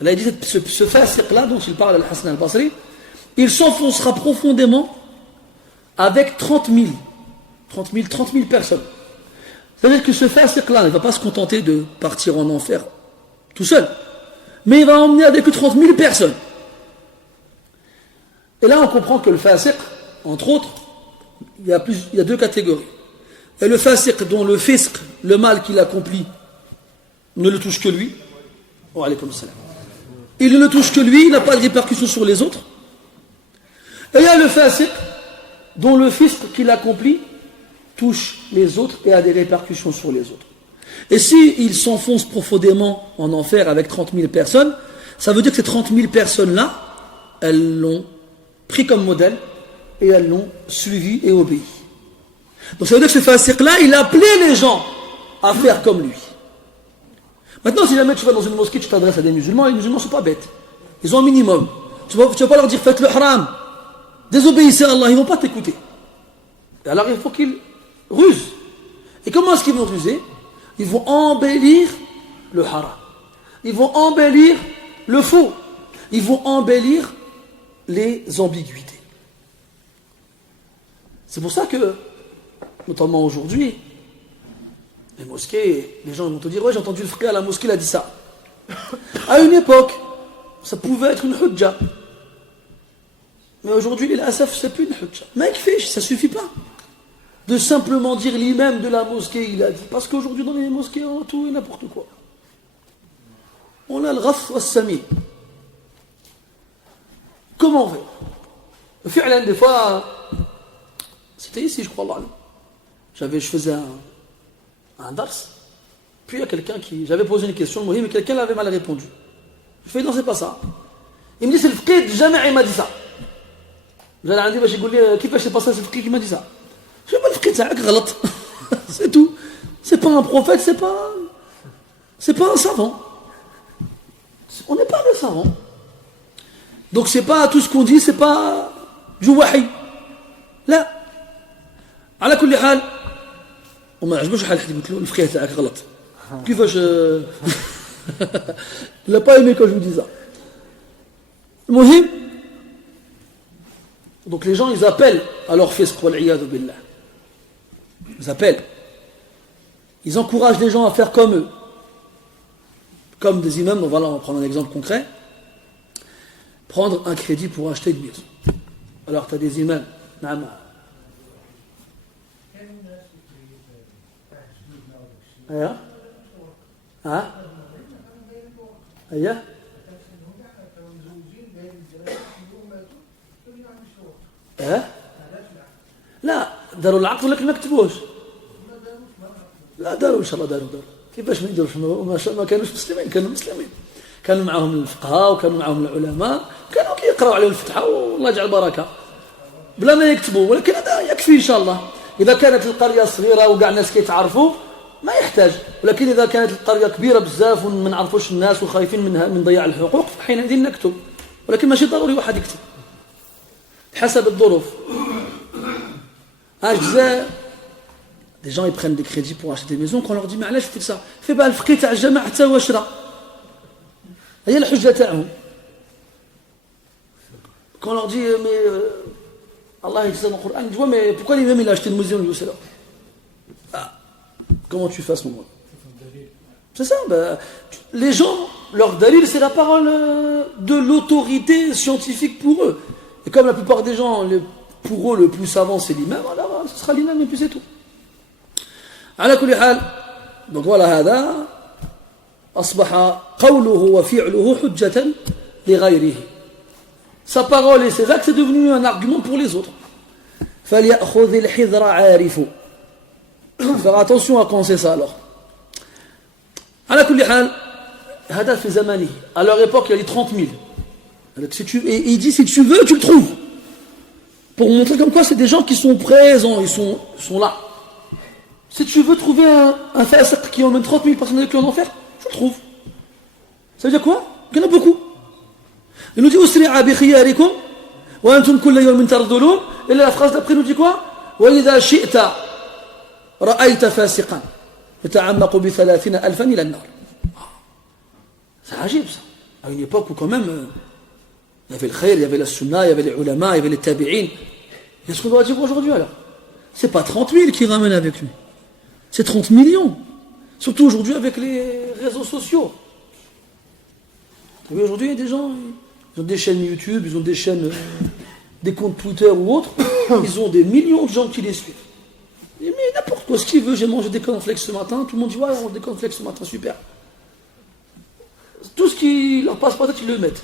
Là, il dit ce fasiq-là, dont il parle à Hassan al-Basri, il s'enfoncera profondément avec 30 000 personnes. C'est-à-dire que ce fasiq-là ne va pas se contenter de partir en enfer tout seul, mais il va emmener avec lui 30 000 personnes. Et là, on comprend que le fasiq, entre autres, il y a deux catégories. Et le fasiq dont le fisq, le mal qu'il accomplit, ne le touche que lui. Oh, alaykoum salam. Il ne le touche que lui, il n'a pas de répercussions sur les autres. Et il y a le fasiq dont le fisq qu'il accomplit touche les autres et a des répercussions sur les autres. Et s'il s'enfonce profondément en enfer avec 30 000 personnes, ça veut dire que ces 30 000 personnes-là, elles l'ont pris comme modèle et elles l'ont suivi et obéi. Donc ça veut dire que ce fasiq-là, il appelait les gens à faire comme lui. Maintenant, si jamais tu vas dans une mosquée, tu t'adresses à des musulmans, les musulmans ne sont pas bêtes. Ils ont un minimum. Tu ne vas pas leur dire faites le haram. désobéissez à Allah, ils ne vont pas t'écouter. Et alors il faut qu'ils rusent. Et comment est-ce qu'ils vont ruser? Ils vont embellir le haram. Ils vont embellir le faux. Ils vont embellir les ambiguïtés. C'est pour ça que, notamment aujourd'hui, les mosquées, les gens vont te dire, ouais, j'ai entendu le frère à la mosquée, il a dit ça. À une époque, ça pouvait être une hujja. Mais aujourd'hui, les asaf, c'est plus une hujja. Mec, ça suffit pas. De simplement dire l'imam de la mosquée, il a dit. Parce qu'aujourd'hui, dans les mosquées, on a tout et n'importe quoi. On a le ghaf wa sami. Comment on fait? Fi'lan, des fois, c'était ici, je crois, Allah. Je faisais un dars. Puis il y a quelqu'un qui. J'avais posé une question, mais quelqu'un l'avait mal répondu. Je fais, non, c'est pas ça. Il me dit, c'est le fqih du jami', il m'a dit ça. J'allais dire, je lui ai dit, qui c'est pas ça, c'est le fqih qui m'a dit ça. Je ne sais pas, le fqih, c'est غلط. C'est tout. C'est pas un prophète, c'est pas un savant. On n'est pas des savants. Donc c'est pas tout ce qu'on dit, c'est pas du wahi. لا. على كل حال وما عجبوش الحال حد قلت له الفقيه تاعك غلط. كيفاش il n'a pas aimé quand je vous dis ça. المهم donc les gens ils appellent à leur fisq wal iyad billah. Ils appellent. Ils encouragent les gens à faire comme eux. Comme des imams, voilà, on va prendre un exemple concret. Prendre un crédit pour acheter une maison. Alors tu as des imams. Aya? Ah? Aya? لا داروا العقد ولكن ما كتبوش. لا داروا ان شاء الله داروا كيفاش ما يديروش؟ ما كانوش مسلمين، كانوا مسلمين، كانوا معهم الفقهاء وكانوا معهم العلماء، كانوا كيقراوا عليهم الفتحه والله يجعل بركه بلا ما يكتبوا. ولكن هذا يكفي ان شاء الله. اذا كانت القريه صغيره وكاع الناس كيتعرفوا ما يحتاج. ولكن اذا كانت القريه كبيره بزاف وما نعرفوش الناس وخايفين من ضياع الحقوق فحينئذ نكتب. ولكن ماشي ضروري واحد يكتب حسب الظروف. Des gens ils prennent des crédits pour acheter des maisons. Quand on leur dit mais علاش faites ça, fais pas الفقيه تاع الجماعه حتى هو شرا. هي الحجه تاعهم. Quand on leur dit mais Allah il dit dans le Coran, tu vois mais pourquoi l'imam il a acheté une maison lui c'est là. Comment tu fais à ce moment? C'est ça, les gens, leur dalil c'est la parole de l'autorité scientifique pour eux. Et comme la plupart des gens, pour eux le plus savant c'est l'imam, alors ce sera l'imam et puis c'est tout. على كل حال donc voilà هذا أصبح قوله وفعله حجة لغيره. Sa parole et ses actes c'est devenu un argument pour les autres. فليأخذ الحذر عارف. Faire attention à penser ça alors. على كل حال هذا في زمانه. À leur époque il y a les 30 000. Et il dit si tu veux tu le trouves. Pour montrer comme quoi c'est des gens qui sont présents, ils sont là. Si tu veux trouver un fasiq qui emmène 30 000 personnes avec lui en enfer, tu le trouves. Ça veut dire quoi? Il y en a beaucoup. Il nous dit usri'a bi khiyarikum wa antum kulla yawmin tardulun. Et la phrase d'après nous dit quoi? Wa idha shi'ta ra'ayta fasiqan yata'ammaqu bi 30,000 ila an-nar. C'est agib ça. À une époque où quand même il y avait le khayr, il y avait la sunna, il y avait les ulama, il y avait les tabi'in. Qu'est-ce qu'on doit dire aujourd'hui alors? C'est pas 30 000 qui ramènent avec lui. C'est 30 millions. Surtout aujourd'hui avec les réseaux sociaux. Vous voyez, aujourd'hui, il y a des gens, ils ont des chaînes YouTube, ils ont des chaînes, des comptes Twitter ou autres. Ils ont des millions de gens qui les suivent. Mais n'importe quoi, ce qu'il veut, j'ai mangé des cornflakes ce matin. Tout le monde dit, ouais, on mange des cornflakes ce matin, super. Tout ce qui leur passe par la tête, ils le mettent.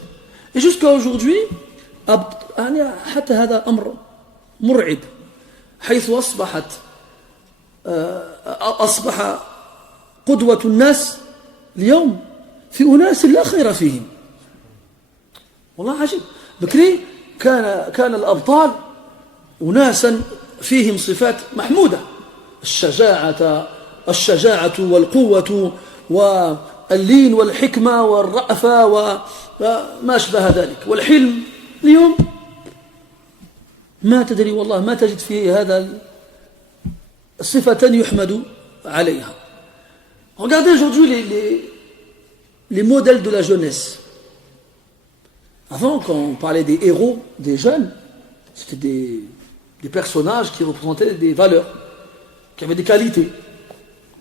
Et jusqu'à aujourd'hui, حتى هذا أمر مرعب حيث أصبح قدوة الناس اليوم في أناس لا خير فيهم. والله عجيب. بكري كان الأبطال أناسا فيهم صفات محمودة. الشجاعة والقوة واللين والحكمة والرأفة وما أشبه ذلك والحلم. اليوم ما تدري والله ما تجد في هذا صفة يحمد عليها. Regardez aujourd'hui les modèles de la jeunesse. Avant, quand on parlait des héros, des jeunes, c'était des personnages qui représentaient des valeurs, qui avaient des qualités.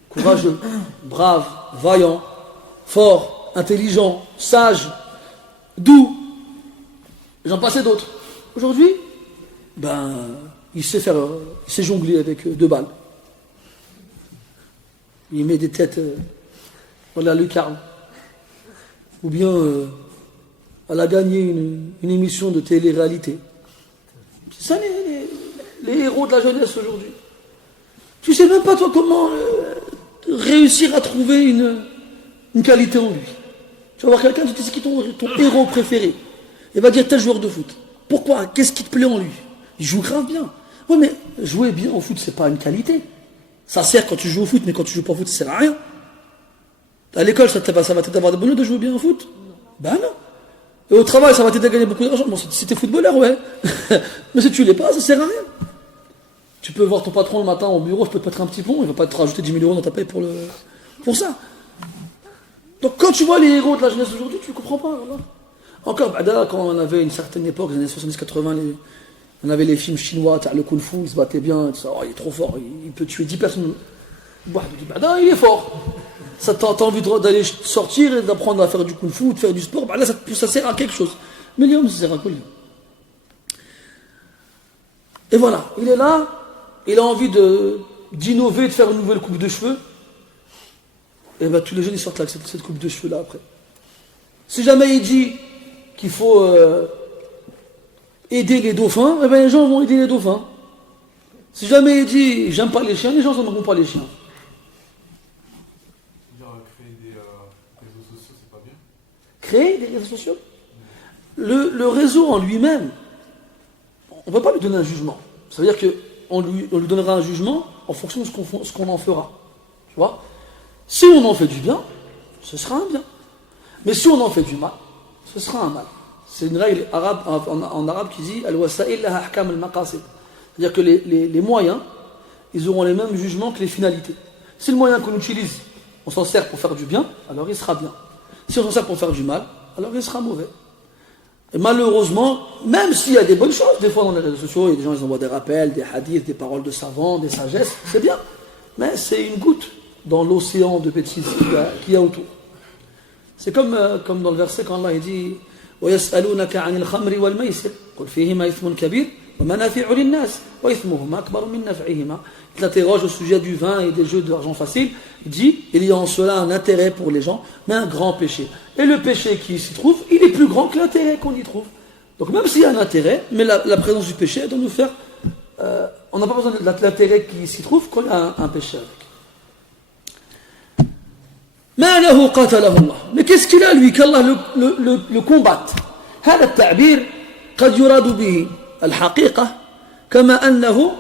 Courageux, braves, vaillants, forts, intelligents, sages, doux. J'en passais d'autres. Aujourd'hui, il sait jongler avec 2 balles. Il met des têtes dans la lucarne. Ou bien elle a gagné une émission de télé-réalité. C'est ça les héros de la jeunesse aujourd'hui. Tu sais même pas toi comment réussir à trouver une qualité en lui. Tu vas voir quelqu'un, tu te dis c'est qui ton héros préféré. Il va dire tel joueur de foot. Pourquoi? Qu'est-ce qui te plaît en lui? Il joue grave bien. Oui, mais jouer bien au foot, c'est pas une qualité. Ça sert quand tu joues au foot, mais quand tu joues pas au foot, ça sert à rien. À l'école, ça va t'aider à avoir des bonheurs de jouer bien au foot? Ben non. Et au travail, ça va t'aider à gagner beaucoup d'argent. Bon, si t'es footballeur, ouais. Mais si tu l'es pas, ça sert à rien. Tu peux voir ton patron le matin au bureau, je peux te mettre un petit pont, il va pas te rajouter 10 000 euros dans ta paye pour ça. Donc quand tu vois les héros de la jeunesse aujourd'hui, tu comprends pas. Voilà. Encore, quand on avait une certaine époque, les années 70-80, on avait les films chinois, le kung fu, il se battait bien, ça, il est trop fort, il peut tuer 10 personnes. Il est fort. Ça t'as envie d'aller sortir et d'apprendre à faire du kung fu, de faire du sport, là ça sert à quelque chose. Mais l'homme, ça sert à quoi? Et voilà, il est là, il a envie d'innover, de faire une nouvelle coupe de cheveux. Et bien tous les jeunes ils sortent là avec cette coupe de cheveux là après. Si jamais il dit qu'il faut aider les dauphins, et bien les gens vont aider les dauphins. Si jamais il dit j'aime pas les chiens, les gens n'aimeront pas les chiens. Créer des réseaux sociaux, c'est pas bien? Créer des réseaux sociaux? Le réseau en lui-même, on ne va pas lui donner un jugement. Ça veut dire qu'on lui donnera un jugement en fonction de ce qu'on en fera. Tu vois? Si on en fait du bien, ce sera un bien. Mais si on en fait du mal, ce sera un mal. C'est une règle arabe, en arabe qui dit Al-wasa'il laha ahkam al-maqasid. C'est-à-dire que les moyens, ils auront les mêmes jugements que les finalités. Si le moyen qu'on utilise, on s'en sert pour faire du bien, alors il sera bien. Si on s'en sert pour faire du mal, alors il sera mauvais. Et malheureusement, même s'il y a des bonnes choses, des fois dans les réseaux sociaux, il y a des gens qui envoient des rappels, des hadiths, des paroles de savants, des sagesses, c'est bien. Mais c'est une goutte dans l'océan de bêtises qu'il y a autour. C'est comme dans le verset quand Allah dit وَيَسْأَلُونَكَ عَنِ الْخَمْرِ وَالْمَيْسِرِ قُلْ فِيهِمَا إِثْمٌ كَبِيرٌ وَمَنَافِعُ لِلنَّاسِ وَإِثْمُهُمَا أَكْبَرُ مِنْ نَفْعِهِمَا. Il t'interroge au sujet du vin et des jeux d'argent facile. Il dit il y a en cela un intérêt pour les gens, mais un grand péché. Et le péché qui s'y trouve, il est plus grand que l'intérêt qu'on y trouve. Donc même s'il y a un intérêt, mais la présence du péché doit nous faire... on n'a pas besoin de l'intérêt qui s'y trouve qu'on a un péché avec. Mais qu'est-ce qu'il a lui qu'Allah le combatte? هذا التعبير قد يراد به الحقيقة كما أنه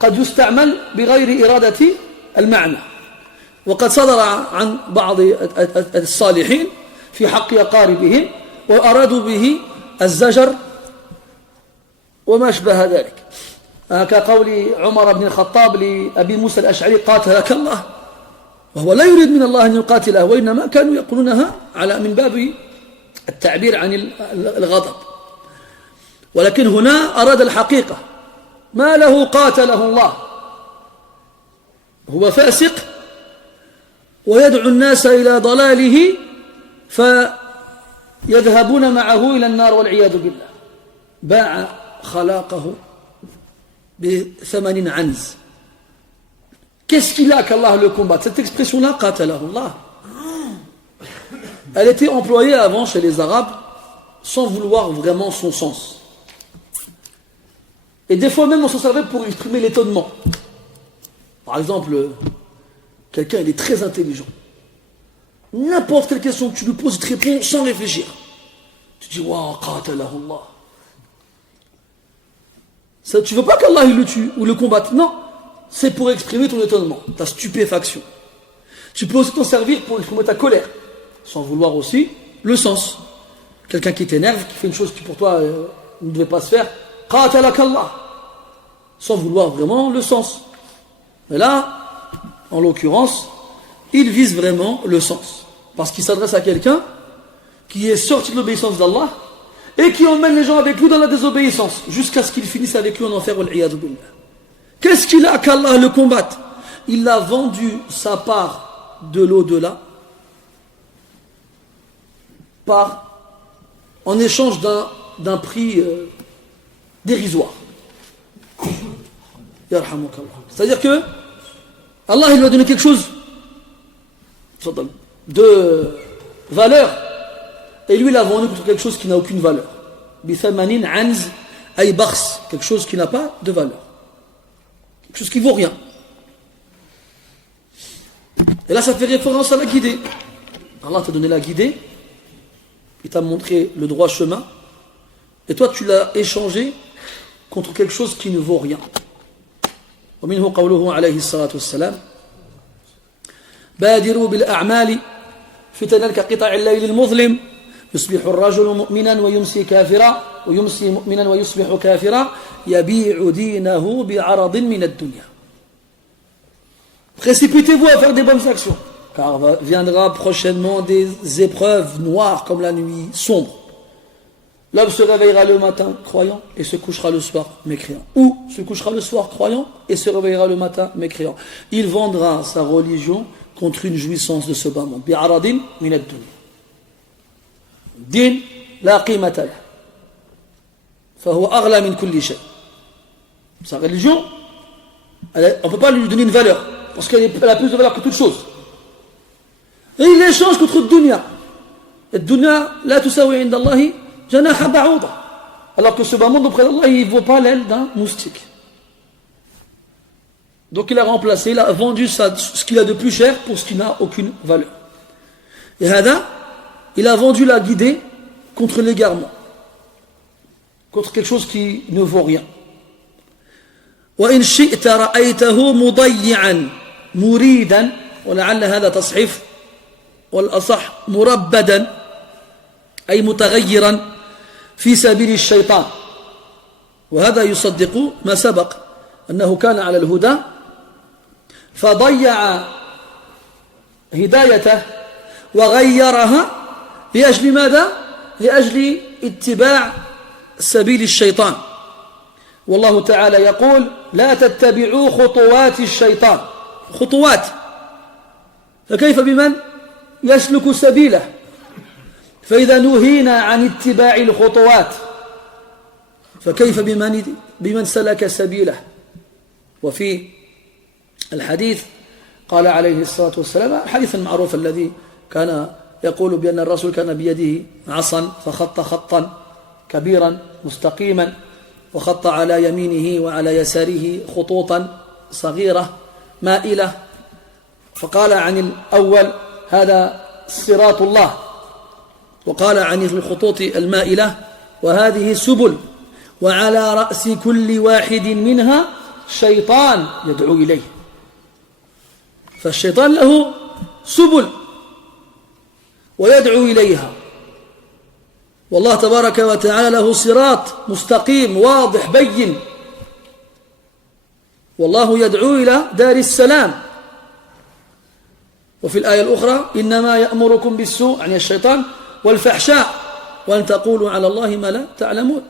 قد يستعمل بغير إرادة المعنى. وقد صدر عن بعض الصالحين في حق أقاربهم وأرادوا به الزجر وما أشبه ذلك، كقول عمر بن الخطاب لأبي موسى الأشعري قاتلك الله، وهو لا يريد من الله أن يقاتله، وإنما كانوا يقولونها من باب التعبير عن الغضب. ولكن هنا أراد الحقيقة. ما له قاتله الله، هو فاسق ويدعو الناس إلى ضلاله فيذهبون معه إلى النار والعياذ بالله. باع خلاقه ب8 عنز. Qu'est-ce qu'il a qu'Allah le combatte? Cette expression-là, qatalahu Allah, elle était employée avant chez les Arabes sans vouloir vraiment son sens. Et des fois même on s'en servait pour exprimer l'étonnement. Par exemple, quelqu'un il est très intelligent. N'importe quelle question que tu lui poses, il te répond sans réfléchir. Tu dis waouh, qatalahu Allah. Ça, tu veux pas qu'Allah il le tue ou le combatte? Non, c'est pour exprimer ton étonnement, ta stupéfaction. Tu peux aussi t'en servir pour exprimer ta colère, sans vouloir aussi le sens. Quelqu'un qui t'énerve, qui fait une chose qui pour toi ne devait pas se faire, qatalak Allah. sans vouloir vraiment le sens. Mais là, en l'occurrence, il vise vraiment le sens. Parce qu'il s'adresse à quelqu'un qui est sorti de l'obéissance d'Allah et qui emmène les gens avec lui dans la désobéissance, jusqu'à ce qu'il finisse avec lui en enfer. Qu'est-ce qu'il a qu'Allah le combatte? Il a vendu sa part de l'au-delà en échange d'un prix dérisoire. C'est-à-dire que Allah il lui a donné quelque chose de valeur et lui il a vendu contre quelque chose qui n'a aucune valeur. Bithamanin anz ay bakhs, quelque chose qui n'a pas de valeur, quelque chose qui vaut rien. Et là ça fait référence à la guidée. Allah t'a donné la guidée, il t'a montré le droit chemin et toi tu l'as échangé contre quelque chose qui ne vaut rien. ومنه قوله عليه الصلاة والسلام بادروا بالأعمال فتنا كقطع الليل المظلم يصبح الرجل مؤمنا ويمسي كافرا ويمسي مؤمنا ويصبح كافرا يبيع دينه بعرض من الدنيا. Précipitez-vous à faire des bonnes actions, car viendra prochainement des épreuves noires comme la nuit sombre. L'homme se réveillera le matin croyant et se couchera le soir mécréant. Ou se couchera le soir croyant et se réveillera le matin mécréant. Il vendra sa religion contre une jouissance de ce bas monde. Bi'aradin min ad-dunya. Din la qimata lah. Fahuwa aghla min kulli shay. Sa religion, on ne peut pas lui donner une valeur, parce qu'elle a plus de valeur que toute chose. Et il l'échange contre le dunya. Le dunya, la tusawi inda Allahi janaha ba'uda. Alors que ce bas monde auprès d'Allah, il ne vaut pas l'aile d'un moustique. Donc il a remplacé, il a vendu ce qu'il a de plus cher pour ce qui n'a aucune valeur. Et hada, il a vendu la guidée contre l'égarement, contre quelque chose qui ne vaut rien. وإن شئت رأيته مضيعا مريدا ولعل هذا تصحيف والأصح مربدا أي متغيرا في سبيل الشيطان. وهذا يصدق ما سبق أنه كان على الهدى فضيع هدايته وغيرها لأجل ماذا؟ لأجل اتباع سبيل الشيطان. والله تعالى يقول لا تتبعوا خطوات الشيطان. خطوات، فكيف بمن يسلك سبيله؟ فإذا نهينا عن اتباع الخطوات فكيف بمن سلك سبيله؟ وفي الحديث قال عليه الصلاة والسلام الحديث المعروف الذي كان يقول بأن الرسول كان بيده عصا فخط خطا كبيرا مستقيما وخط على يمينه وعلى يساره خطوطا صغيرة مائلة، فقال عن الأول هذا صراط الله، وقال عن الخطوط المائلة وهذه سبل، وعلى رأس كل واحد منها شيطان يدعو إليه. فالشيطان له سبل ويدعو إليها، والله تبارك وتعالى له صراط مستقيم واضح بين، والله يدعو إلى دار السلام. وفي الآية الأخرى إنما يأمركم بالسوء يعني الشيطان والفحشاء وأن تقولوا على الله ما لا تعلمون.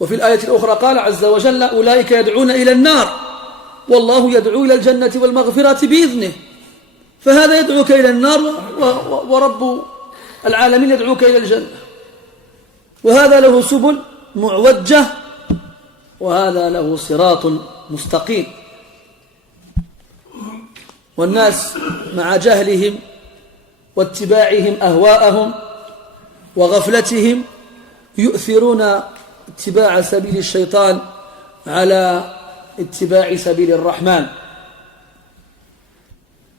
وفي الآية الأخرى قال عز وجل أولئك يدعون إلى النار والله يدعو إلى الجنة والمغفرة بإذنه. فهذا يدعوك إلى النار ورب العالمين يدعوك إلى الجنة، وهذا له سبل معوجة وهذا له صراط مستقيم. والناس مع جهلهم واتباعهم أهواءهم وغفلتهم يؤثرون اتباع سبيل الشيطان على اتباع سبيل الرحمن،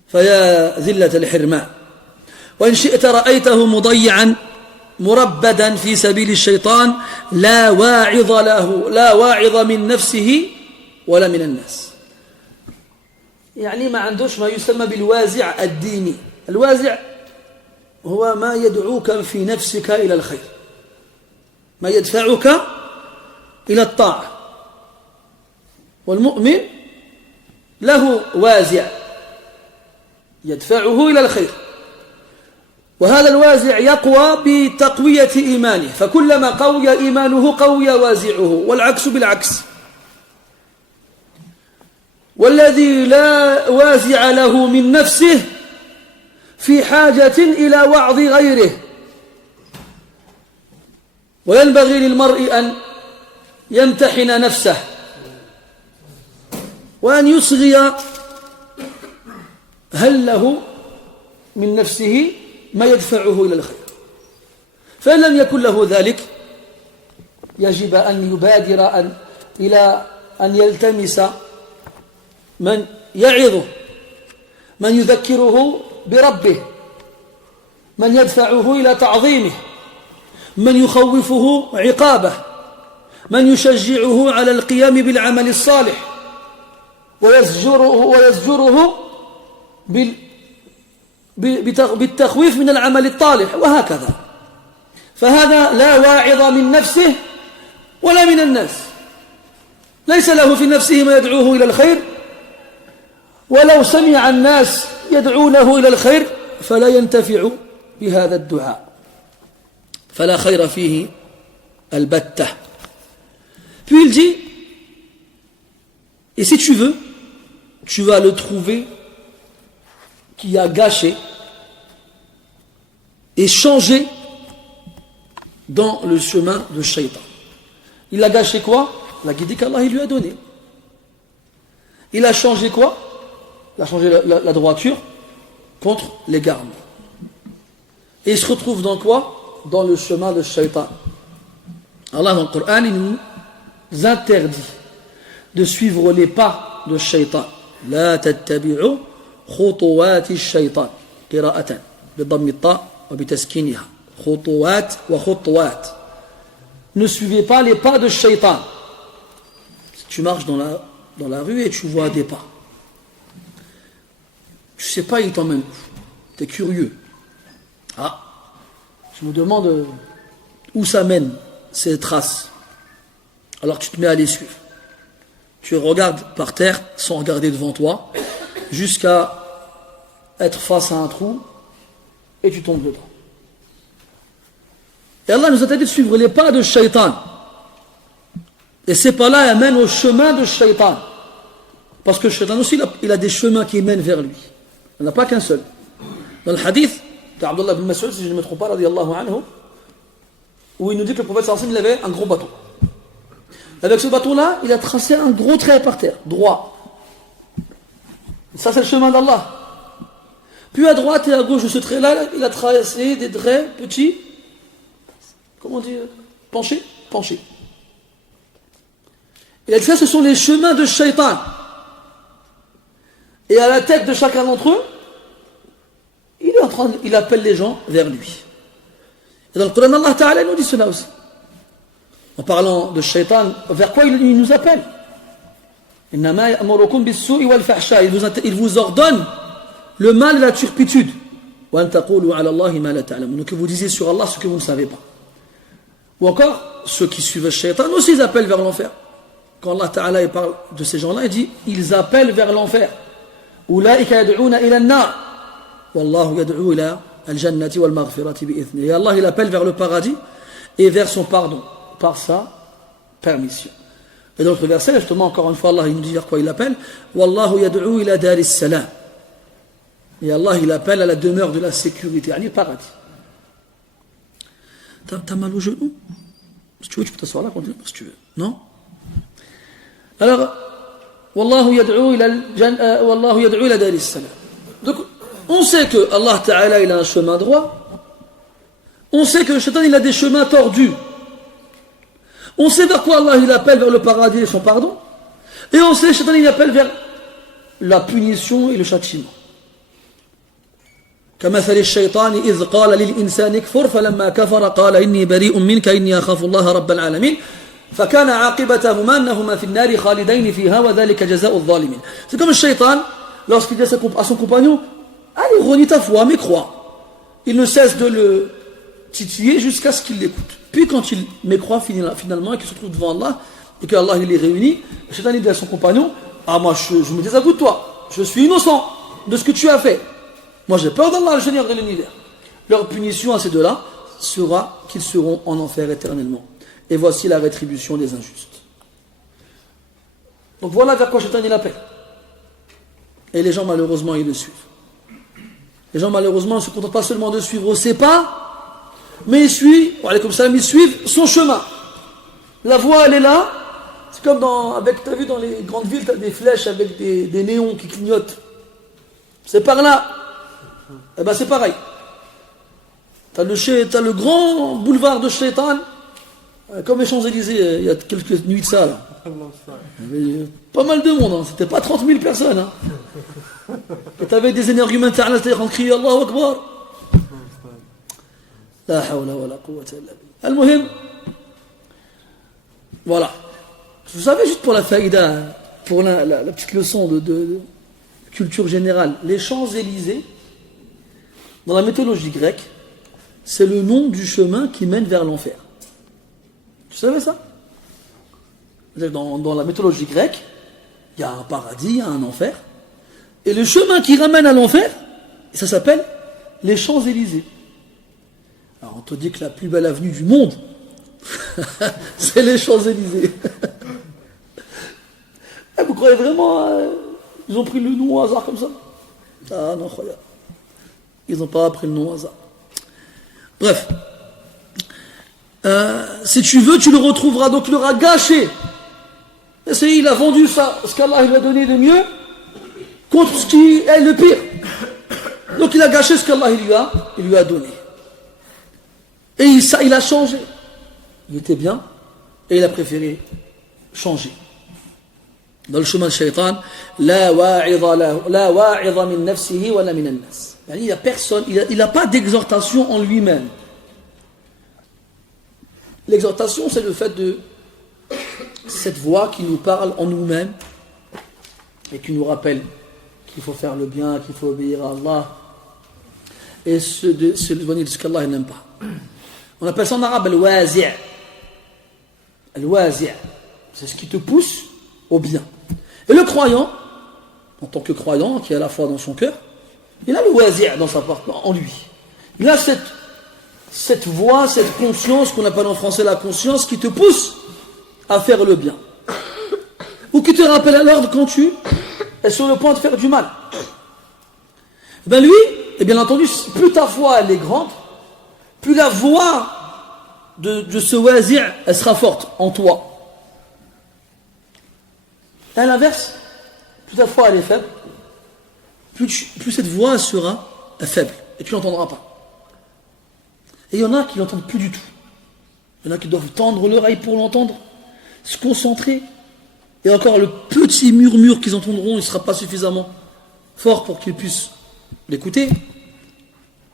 فيا ذلة الحرمان. وإن شئت رأيته مضيعا مربدا في سبيل الشيطان لا واعظ له، لا واعظ من نفسه ولا من الناس. يعني ما عندوش ما يسمى بالوازع الديني. الوازع هو ما يدعوك في نفسك إلى الخير، ما يدفعك إلى الطاعة، والمؤمن له وازع يدفعه إلى الخير وهذا الوازع يقوى بتقوية إيمانه فكلما قوي إيمانه قوي وازعه والعكس بالعكس والذي لا وازع له من نفسه في حاجة إلى وعظ غيره وينبغي للمرء أن يمتحن نفسه وأن يصغي هل له من نفسه ما يدفعه إلى الخير فإن لم يكن له ذلك يجب أن يبادر إلى أن يلتمس من يعظه من يذكره بربه من يدفعه إلى تعظيمه من يخوفه عقابه من يشجعه على القيام بالعمل الصالح ويزجره بالتخويف من العمل الطالح وهكذا فهذا لا واعظ من نفسه ولا من الناس ليس له في نفسه ما يدعوه إلى الخير ولو سمع الناس يدعونه إلى الخير فلا ينتفع بهذا الدعاء فلا خير فيه البتة puis il dit et si tu veux tu vas le trouver qui a gâché et changé dans le chemin de Shaitan. Il a gâché quoi? La guidée qu'Allah lui a donnée. Il a changé quoi? Il a changé la droiture contre l'égarement. Et il se retrouve dans quoi? Dans le chemin de Shaitan. Allah dans le Coran, il nous interdit de suivre les pas de Shaitan. لا تتبعوا خطوات الشيطان قراءة بضم الطاء وبتسكينها خطوات وخطوات ne suivez pas les pas de Shaitan si tu marches dans la rue et tu vois des pas tu sais pas il t'emmène où tu es curieux je me demande où ça mène ces traces alors tu te mets à les suivre tu regardes par terre sans regarder devant toi jusqu'à être face à un trou et tu tombes dedans. Et Allah nous a dit de suivre les pas de Shaitan. Et ces pas-là amènent au chemin de Shaitan. Parce que Shaitan aussi, il a des chemins qui mènent vers lui. Il n'y en a pas qu'un seul. Dans le hadith d'Abdullah ibn Mas'ud, si je ne me trompe pas, radiyallahu anhu, où il nous dit que le prophète sallallahu alayhi wa sallam, il avait un gros bateau. Avec ce bateau-là, il a tracé un gros trait par terre, droit. Ça, c'est le chemin d'Allah. Puis à droite et à gauche de ce trait-là, il a tracé des traits petits, comment on dit, penchés. Et ça, ce sont les chemins de Shaitan. Et à la tête de chacun d'entre eux, il appelle les gens vers lui. Et dans le Coran, Allah Ta'ala nous dit cela aussi. En parlant de Shaitan, vers quoi il nous appelle? Il vous ordonne le mal et la turpitude. Donc que vous disiez sur Allah ce que vous ne savez pas. Ou encore, ceux qui suivent Shaitan aussi ils appellent vers l'enfer. Quand Allah Ta'ala parle de ces gens-là, il dit ils appellent vers l'enfer. Et Allah il appelle vers le paradis et vers son pardon par sa permission. Et dans l'autre verset, justement, encore une fois, Allah il nous dit vers quoi il appelle. Wallahu yad'u ila daris salam. Et Allah il appelle à la demeure de la sécurité, le paradis. T'as mal au genou? Si tu veux, tu peux t'asseoir là, continue, si tu veux. Non? Alors, Wallahu yad'u ila daris salam. Donc, on sait que Allah Ta'ala il a un chemin droit. On sait que le Shaitan il a des chemins tordus. On sait vers quoi Allah il appelle vers le paradis et son pardon. Et on sait que le Shaitan il appelle vers la punition et le châtiment. كمثل الشيطان إذ قال للإنسان اكفر فلما كفر قال إني بريء منك إني أخاف الله رب العالمين فكان عاقبتهما أنهما في النار خالدين فيها وذلك جزاء الظالمين. C'est comme le Shaitan lorsqu'il dit à son compagnon allez renie ta foi mais crois. Il ne cesse de le titiller jusqu'à ce qu'il l'écoute. Puis quand il mécroit finalement et qu'il se trouve devant Allah, et qu'Allah il les réunit, le shaitan il dit à son compagnon, ah moi je me désavoue de toi, je suis innocent de ce que tu as fait. Moi j'ai peur d'Allah, le Seigneur de l'univers. Leur punition à ces deux-là sera qu'ils seront en enfer éternellement. Et voici la rétribution des injustes. Donc voilà vers quoi Shaitan il appelle. Et les gens malheureusement ils le suivent. Les gens malheureusement ne se contentent pas seulement de suivre ses pas, mais ils suivent son chemin. La voie elle est là. C'est comme t'as vu dans les grandes villes, t'as des flèches avec des néons qui clignotent. C'est par là. Eh ben c'est pareil. T'as le grand boulevard de Shaitan, comme les Champs-Élysées, il y a quelques nuits de ça là. Il y avait pas mal de monde, hein. C'était pas 30 000 personnes. Hein. Et t'avais des énergumentaires là, c'est-à-dire en criant Allahu Akbar. La hawla wa la quwwata illa billah. Al-Muhim. Voilà. Vous savez, juste pour la faïda, pour la petite leçon de culture générale, les Champs-Élysées, dans la mythologie grecque, c'est le nom du chemin qui mène vers l'enfer. Tu savais ça? Dans la mythologie grecque, il y a un paradis, il y a un enfer. Et le chemin qui ramène à l'enfer, ça s'appelle les Champs-Élysées. Alors on te dit que la plus belle avenue du monde, c'est les Champs-Élysées. Et vous croyez vraiment ils ont pris le nom au hasard comme ça? Ah non, incroyable. Ils n'ont pas pris le nom au hasard. Bref. Si tu veux, tu le retrouveras. Donc il aura gâché. Et il a vendu ça, ce qu'Allah lui a donné de mieux, contre ce qui est le pire. Donc il a gâché ce qu'Allah il lui a donné. Et il a changé. Il était bien, et il a préféré changer. Dans le chemin de Shaitan, la wa'idha min nafsihi wa la min an-nas. Il n'y a personne, il n'a pas d'exhortation en lui-même. L'exhortation, c'est le fait de cette voix qui nous parle en nous-mêmes et qui nous rappelle qu'il faut faire le bien, qu'il faut obéir à Allah et s'éloigner de ce qu'Allah n'aime pas. On appelle ça en arabe al-wazi'. Al-wazi', c'est ce qui te pousse au bien. Et le croyant, en tant que croyant, qui a la foi dans son cœur, il a le wazi' dans sa part, en lui. Il a cette voix, cette conscience qu'on appelle en français la conscience qui te pousse à faire le bien. Ou qui te rappelle à l'ordre quand tu es sur le point de faire du mal. Ben lui, et bien entendu, plus ta foi elle est grande, plus la voix de ce wazi' elle sera forte en toi. Et à l'inverse, plus ta foi elle est faible, plus cette voix sera faible et tu l'entendras pas. Et il y en a qui l'entendent plus du tout. Il y en a qui doivent tendre l'oreille pour l'entendre, se concentrer. Et encore, le petit murmure qu'ils entendront, il ne sera pas suffisamment fort pour qu'ils puissent l'écouter.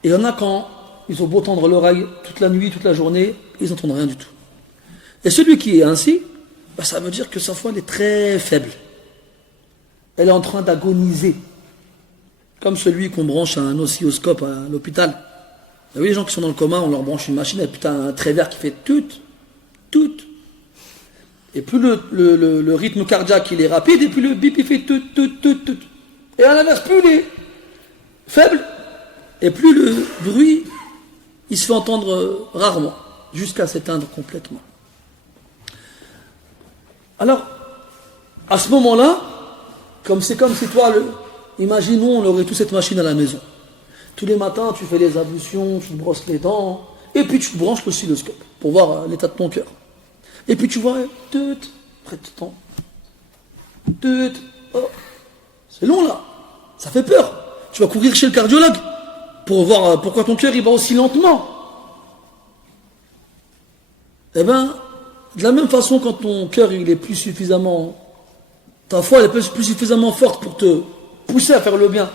Et il y en a quand ils ont beau tendre l'oreille toute la nuit, toute la journée, ils n'entendent rien du tout. Et celui qui est ainsi, ça veut dire que sa foi elle est très faible. Elle est en train d'agoniser. Comme celui qu'on branche à un oscilloscope à l'hôpital. Vous savez, les gens qui sont dans le coma, on leur branche une machine, et puis t'as un trait vert qui fait tout. Et plus le rythme cardiaque il est rapide, et plus le bip il fait tout. Et à l'inverse, plus il est faible, et plus le bruit il se fait entendre rarement, jusqu'à s'éteindre complètement. Alors, à ce moment-là, c'est comme si toi, imaginons, on aurait tous cette machine à la maison. Tous les matins, tu fais les ablutions, tu te brosses les dents, et puis tu te branches l'oscilloscope pour voir l'état de ton cœur. Et puis tu vois, près de temps. Oh, c'est long là, ça fait peur. Tu vas courir chez le cardiologue pour voir pourquoi ton cœur il bat aussi lentement. Eh bien, de la même façon, quand ton cœur il est plus suffisamment, ta foi elle est plus suffisamment forte pour te pousser à faire le bien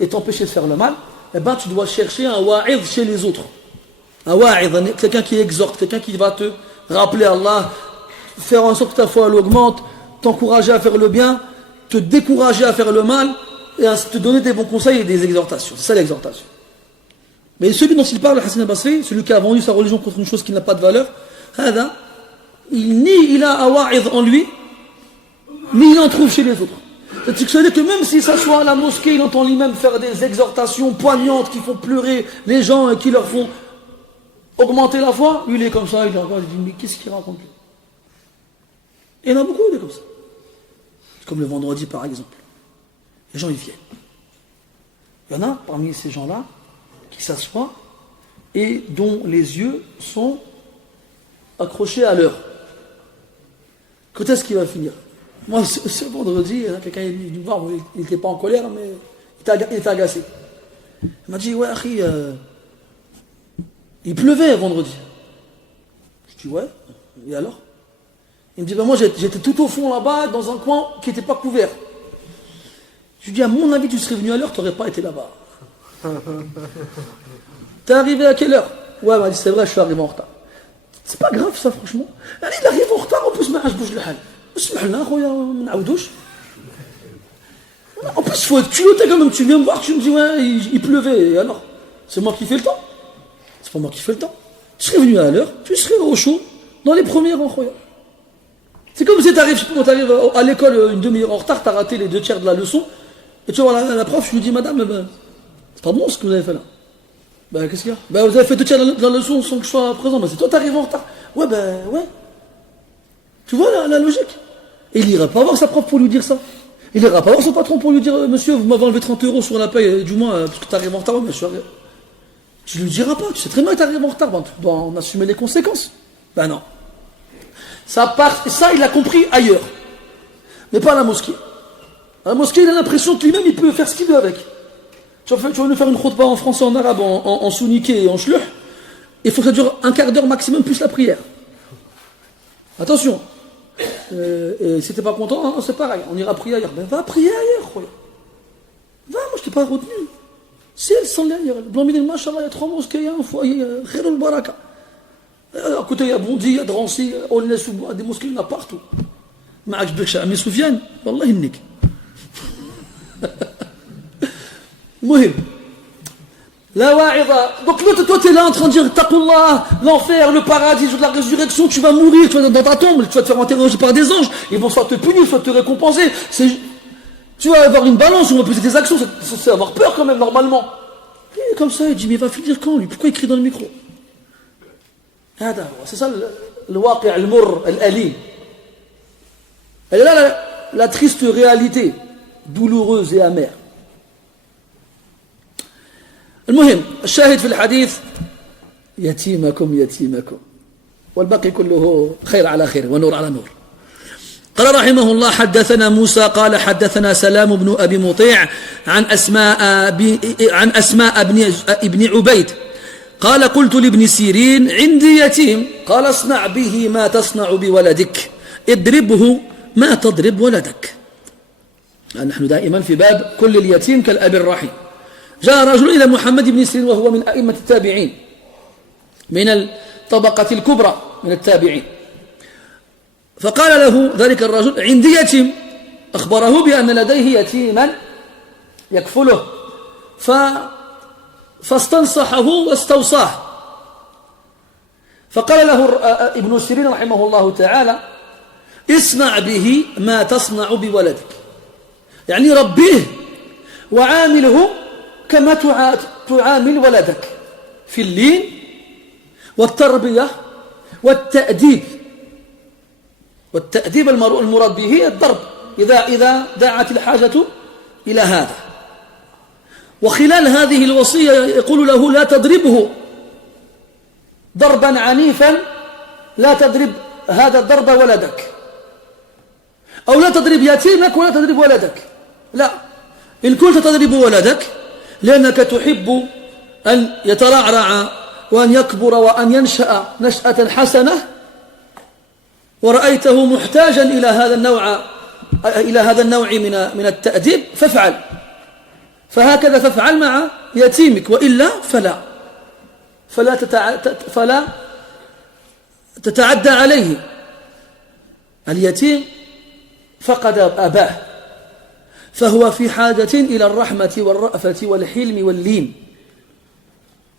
et t'empêcher de faire le mal, eh bien tu dois chercher un wa'id chez les autres. Un wa'id, quelqu'un qui exhorte, quelqu'un qui va te rappeler Allah, faire en sorte que ta foi elle augmente, t'encourager à faire le bien, te décourager à faire le mal, et à te donner des bons conseils et des exhortations. C'est ça l'exhortation. Mais celui dont il parle, Hassan al-Basri, celui qui a vendu sa religion contre une chose qui n'a pas de valeur, il a un wa'idh en lui, mais il en trouve chez les autres. C'est-à-dire que même s'il s'assoit à la mosquée, il entend l'imam faire des exhortations poignantes qui font pleurer les gens et qui leur font augmenter la foi, lui il est comme ça, il regarde, il dit mais qu'est-ce qu'il raconte lui? Il y en a beaucoup des comme ça. Comme le vendredi par exemple. Les gens ils viennent. Il y en a parmi ces gens-là qui s'assoient et dont les yeux sont accrochés à l'heure. Quand est-ce qu'il va finir? Moi, ce vendredi, quelqu'un est venu me voir, il n'était pas en colère, mais il était agacé. Il m'a dit, ouais, Akhi, il pleuvait vendredi. Je dis, ouais, et alors? Il me dit, ben moi, j'étais tout au fond là-bas, dans un coin qui n'était pas couvert. Je lui dis, à mon avis, tu serais venu à l'heure, tu n'aurais pas été là-bas. T'es arrivé à quelle heure? Ouais, il m'a dit, c'est vrai, je suis arrivé en retard. C'est pas grave, ça, franchement. Allez, il arrive en retard, en plus, ما عجبوش الحال. اسمح لنا خويا ما نعاودوش. En plus, il faut être culotté quand même. Tu viens me voir, tu me dis, ouais, il pleuvait. Et alors? C'est moi qui fais le temps? C'est pas moi qui fais le temps. Tu serais venu à l'heure, tu serais au chaud, dans les premiers rangs, khoya. C'est comme si t'arrives à l'école une demi-heure en retard, t'as raté les 2/3 de la leçon, et tu vas voir la prof, je lui dis, madame, ben, c'est pas bon ce que vous avez fait là. Ben, qu'est-ce qu'il y a? Ben, vous avez fait 2/3 de la leçon sans que je sois présent. Ben, c'est toi, t'arrives en retard. Ouais, ben, ouais. Tu vois la logique? Et il ira pas voir sa prof pour lui dire ça. Il ira pas voir son patron pour lui dire, monsieur, vous m'avez enlevé 30 € sur la paye du mois parce que tu arrives en retard. Ouais, monsieur, tu lui diras pas, tu sais très bien que tu arrives en retard, ben, tu dois en assumer les conséquences. Ben non. Ça, il l'a compris ailleurs, mais pas à la mosquée. À la mosquée, il a l'impression que lui-même, il peut faire ce qu'il veut avec. Tu vas nous faire une khutba en français, en arabe, en souniké et en shluh. Il faut que ça dure un quart d'heure maximum plus la prière. Attention. Et si t'es pas content, c'est pareil, on ira prier ailleurs. Ben va prier ailleurs, khoya. Va, moi je t'ai pas retenu. C'est elle s'en ailleurs. Blanc-Ménil, machallah, il y a 3 mosquées, il y a un foyer, Khairul Baraka. À côté, il y a Bondy, il y a Drancy, il y a des mosquées, il y en a partout. ما عجبكش عمي سفيان والله يهنيك. المهم la wa'idha. Donc toi tu es là en train de dire taqullah, l'enfer, le paradis, de la résurrection, tu vas mourir, tu vas dans ta tombe, tu vas te faire interroger par des anges, ils vont soit te punir, soit te récompenser. Tu vas avoir une balance, on va peser tes actions, c'est censé avoir peur quand même normalement. Et comme ça, il dit mais il va finir quand lui? Pourquoi il crie dans le micro? C'est ça le waqi' al-murr al-alim. Elle est là la triste réalité, douloureuse et amère. المهم الشاهد في الحديث يتيمكم والباقي كله خير على خير ونور على نور. قال رحمه الله حدثنا موسى قال حدثنا سلام بن أبي مطيع عن أسماء ابن عبيد قال قلت لابن سيرين عندي يتيم قال اصنع به ما تصنع بولدك اضربه ما تضرب ولدك. نحن دائما في باب كل اليتيم كالأب الرحيم. جاء رجل إلى محمد بن سيرين وهو من أئمة التابعين من الطبقة الكبرى من التابعين، فقال له ذلك الرجل عندي يتيم، أخبره بأن لديه يتيما يكفله، فاستنصحه واستوصاه، فقال له ابن سيرين رحمه الله تعالى اصنع به ما تصنع بولدك، يعني ربيه وعامله كما تعامل ولدك في اللين والتربية والتأديب. والتأديب المراد به الضرب إذا دعت الحاجة إلى هذا. وخلال هذه الوصية يقول له لا تضربه ضربا عنيفا، لا تضرب هذا الضرب ولدك، أو لا تضرب يتيمك ولا تضرب ولدك، لا، إن كنت تضرب ولدك لأنك تحب أن يترعرع وأن يكبر وأن ينشأ نشأة حسنة ورأيته محتاجا إلى هذا النوع من التأديب فافعل، فهكذا فافعل مع يتيمك، وإلا فلا تتعدى عليه. اليتيم فقد أباه، فهو في حاجة إلى الرحمة والرأفة والحلم واللين،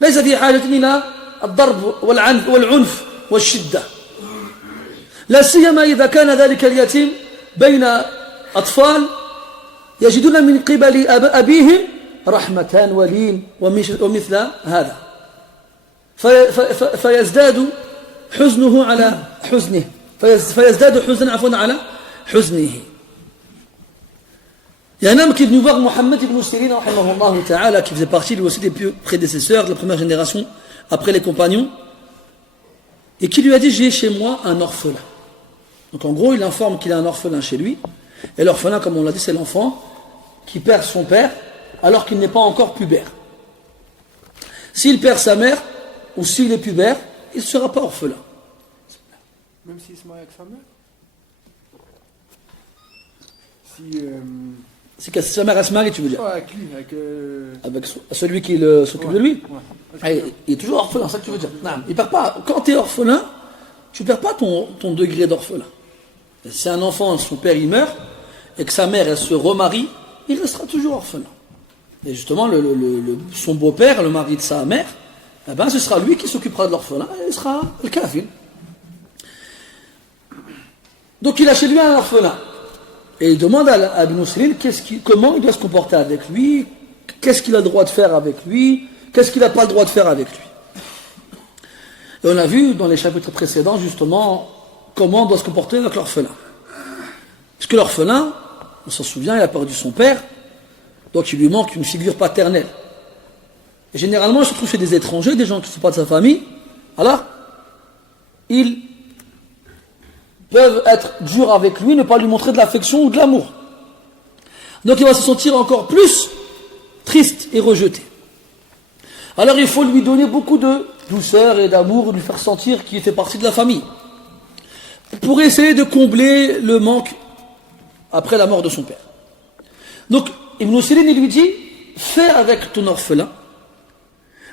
ليس في حاجة إلى الضرب والعنف والشدة. لا سيما إذا كان ذلك اليتيم بين أطفال يجدون من قبل أبيهم رحمة ولين ومثل هذا فيزداد حزنه على حزنه فيزداد حزنا عفوا على حزنه. Il y a un homme qui est venu voir Mohammed ibn Sirin rahimahullah ta'ala, qui faisait partie lui aussi des prédécesseurs de la première génération après les compagnons, et qui lui a dit: j'ai chez moi un orphelin. Donc en gros il informe qu'il a un orphelin chez lui, et l'orphelin, comme on l'a dit, c'est l'enfant qui perd son père alors qu'il n'est pas encore pubère. S'il perd sa mère ou s'il est pubère, il ne sera pas orphelin. Même s'il se marie avec sa mère. Si sa mère elle se marie, tu veux dire? Ouais, avec lui, avec celui qui s'occupe de lui. Ouais. Il est toujours orphelin, c'est ça que tu veux dire? Non, il perd pas. Quand tu es orphelin, tu ne perds pas ton degré d'orphelin. Si un enfant, son père il meurt, et que sa mère elle se remarie, il restera toujours orphelin. Et justement, son beau-père, le mari de sa mère, eh ben, ce sera lui qui s'occupera de l'orphelin, et il sera le kafil. Donc il a chez lui un orphelin. Et il demande à Ibn Sirin comment il doit se comporter avec lui, qu'est-ce qu'il a le droit de faire avec lui, qu'est-ce qu'il n'a pas le droit de faire avec lui. Et on a vu dans les chapitres précédents justement comment on doit se comporter avec l'orphelin. Parce que l'orphelin, on s'en souvient, il a perdu son père, donc il lui manque une figure paternelle. Et généralement, il se trouve chez des étrangers, des gens qui ne sont pas de sa famille, alors ils peuvent être durs avec lui, ne pas lui montrer de l'affection ou de l'amour. Donc il va se sentir encore plus triste et rejeté. Alors il faut lui donner beaucoup de douceur et d'amour, lui faire sentir qu'il fait partie de la famille, pour essayer de combler le manque après la mort de son père. Donc Ibn Sirin lui dit: fais avec ton orphelin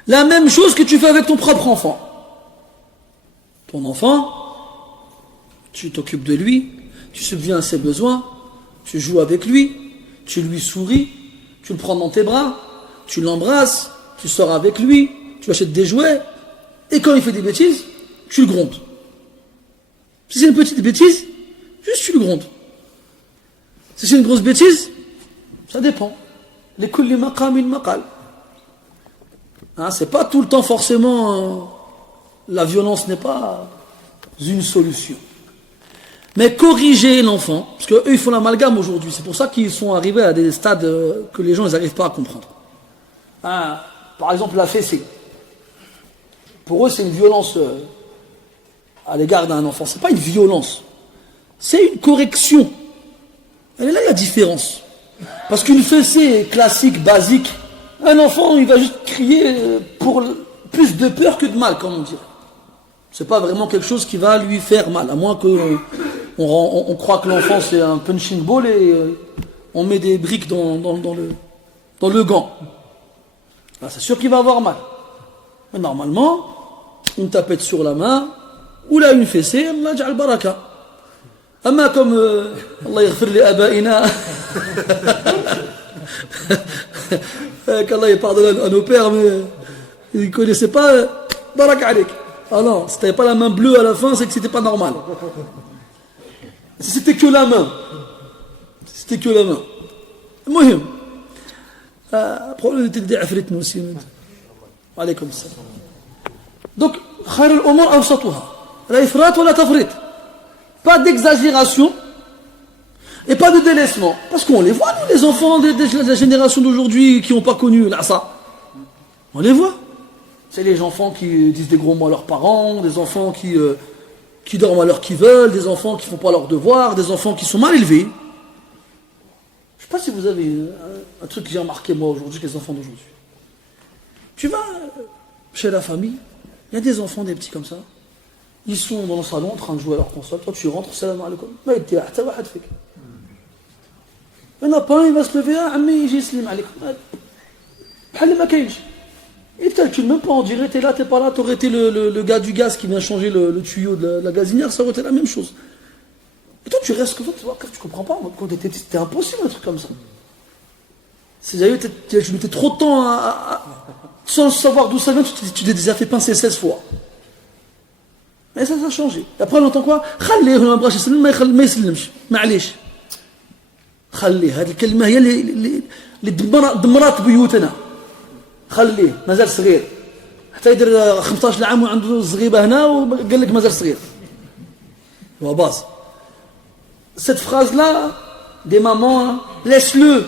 la même chose que tu fais avec ton propre enfant. Ton enfant, tu t'occupes de lui, tu subviens à ses besoins, tu joues avec lui, tu lui souris, tu le prends dans tes bras, tu l'embrasses, tu sors avec lui, tu achètes des jouets, et quand il fait des bêtises, tu le grondes. Si c'est une petite bêtise, juste tu le grondes. Si c'est une grosse bêtise, ça dépend. Les kulli maqamin maqal. C'est pas tout le temps forcément, la violence n'est pas une solution. Mais corriger l'enfant, parce qu'eux ils font l'amalgame aujourd'hui, c'est pour ça qu'ils sont arrivés à des stades que les gens n'arrivent pas à comprendre. Par exemple la fessée. Pour eux c'est une violence à l'égard d'un enfant. C'est pas une violence, c'est une correction. Elle est là la différence. Parce qu'une fessée classique, basique, un enfant il va juste crier pour plus de peur que de mal, comme on dirait. C'est pas vraiment quelque chose qui va lui faire mal, à moins que on croit que l'enfant c'est un punching ball et on met des briques dans le gant. Là, c'est sûr qu'il va avoir mal. Mais normalement, une tapette sur la main, ou là une fessée, Allah ja'al baraka. Amma comme Allah yaghfir li abaina, qu'Allah pardonne à nos pères, mais ils ne connaissaient pas baraka alik. Ah non, si t'avais pas la main bleue à la fin, c'est que c'était pas normal. Si c'était que la main. C'était que la main. Mohim. Problème des afrit nous aussi. Alaykoum salam. Donc, khayr al-umur awsatuha. La ifrat ou la tafrit. Pas d'exagération et pas de délaissement. Parce qu'on les voit, nous, les enfants de la génération d'aujourd'hui qui n'ont pas connu l'asa. On les voit. C'est les enfants qui disent des gros mots à leurs parents, des enfants qui dorment à l'heure qu'ils veulent, des enfants qui ne font pas leurs devoirs, des enfants qui sont mal élevés. Je ne sais pas si vous avez un truc que j'ai remarqué moi aujourd'hui, les enfants d'aujourd'hui. Tu vas chez la famille, il y a des enfants, des petits comme ça, ils sont dans le salon en train de jouer à leur console, toi tu rentres, salam alaikum, il y en a pas un, il va se lever, ammi, j'ai salam alaikum, et tu ne même pas, on dirait, t'es là, t'es pas là, t'aurais été le gars du gaz qui vient changer le tuyau de la gazinière, ça aurait été la même chose. Et toi, tu restes comme ça, tu comprends pas, quand t'étais petit, c'était impossible un truc comme ça. C'est-à-dire, tu mettais trop de temps sans savoir d'où ça vient, tu t'es déjà fait pincer 16 fois. Mais ça a changé. Après, on entend quoi? خليه ما بغاش يسلم ما يسلمش. معليش. خليه. هذه الكلمة هي اللي دمرت بيوتنا. خليه مازال صغير. حتى يدير 15 عام وعنده زغيبة هنا وقال لك مازال صغير. هو باز. Cette phrase-là, des mamans, laisse-le.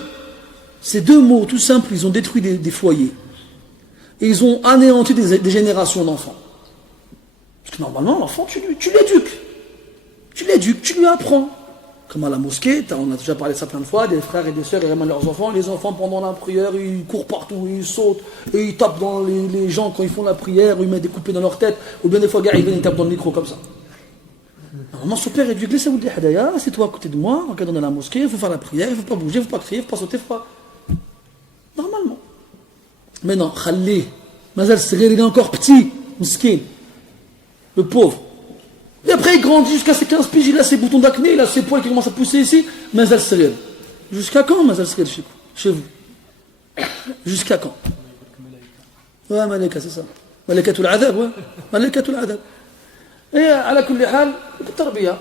Ces deux mots tout simples, ils ont détruit des foyers. Et ils ont anéanti des générations d'enfants. Parce que normalement, l'enfant, tu l'éduques. Tu l'éduques, tu lui apprends. Comme à la mosquée, on a déjà parlé de ça plein de fois, des frères et des sœurs, ils ramènent leurs enfants. Les enfants, pendant la prière, ils courent partout, ils sautent, et ils tapent dans les gens quand ils font la prière, ils mettent des coupées dans leur tête, ou bien des fois, gars, ils viennent, ils tapent dans le micro comme ça. Normalement, son père éduque, laissez-vous de l'hadaya, c'est toi à côté de moi, regarde, on est à la mosquée, il faut faire la prière, il ne faut pas bouger, il ne faut pas crier, il ne faut pas sauter, il ne faut pas... Normalement. Mais non, Khalli, Mazal Srir, il est encore petit, miskin, le pauvre. Et après, il grandit jusqu'à ses 15 piges, il a ses boutons d'acné, il a ses poils qui commencent à pousser ici. Mazal Srir. Jusqu'à quand, Mazal Srir, chez vous? Jusqu'à quand? Ouais, Malika, c'est ça. Malikatul Adab, ouais. Malikatul Adab. Et à la kulli hal, tarbiya.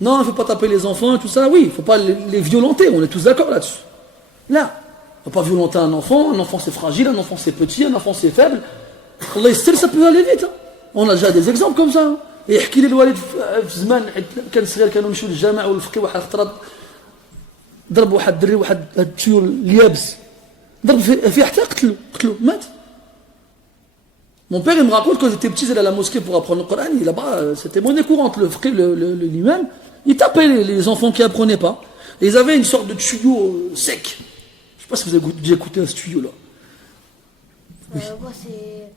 Non, il ne faut pas taper les enfants et tout ça. Oui, il ne faut pas les violenter, on est tous d'accord là-dessus. Là, il ne faut pas violenter un enfant c'est fragile, un enfant c'est petit, un enfant c'est faible. Allah ça peut aller vite. Hein. On a déjà des exemples comme ça. Hein. يحكي لي الوالد في زمان كان صغير كانوا يمشيو للجامع والفقيه واحد خطره ضرب واحد الدري واحد التيول اليابس ضرب فيه حتى قتلو مات. Mon père il me raconte quand j'étais petit j'allais à la mosquée pour apprendre le Coran, là-bas c'était monnaie courante, le faqih, l'imam, il tapait les enfants qui apprenaient pas. Et ils avaient une sorte de tuyau sec. Je sais pas si vous avez déjà écouté ce tuyau là. Oui. Moi c'est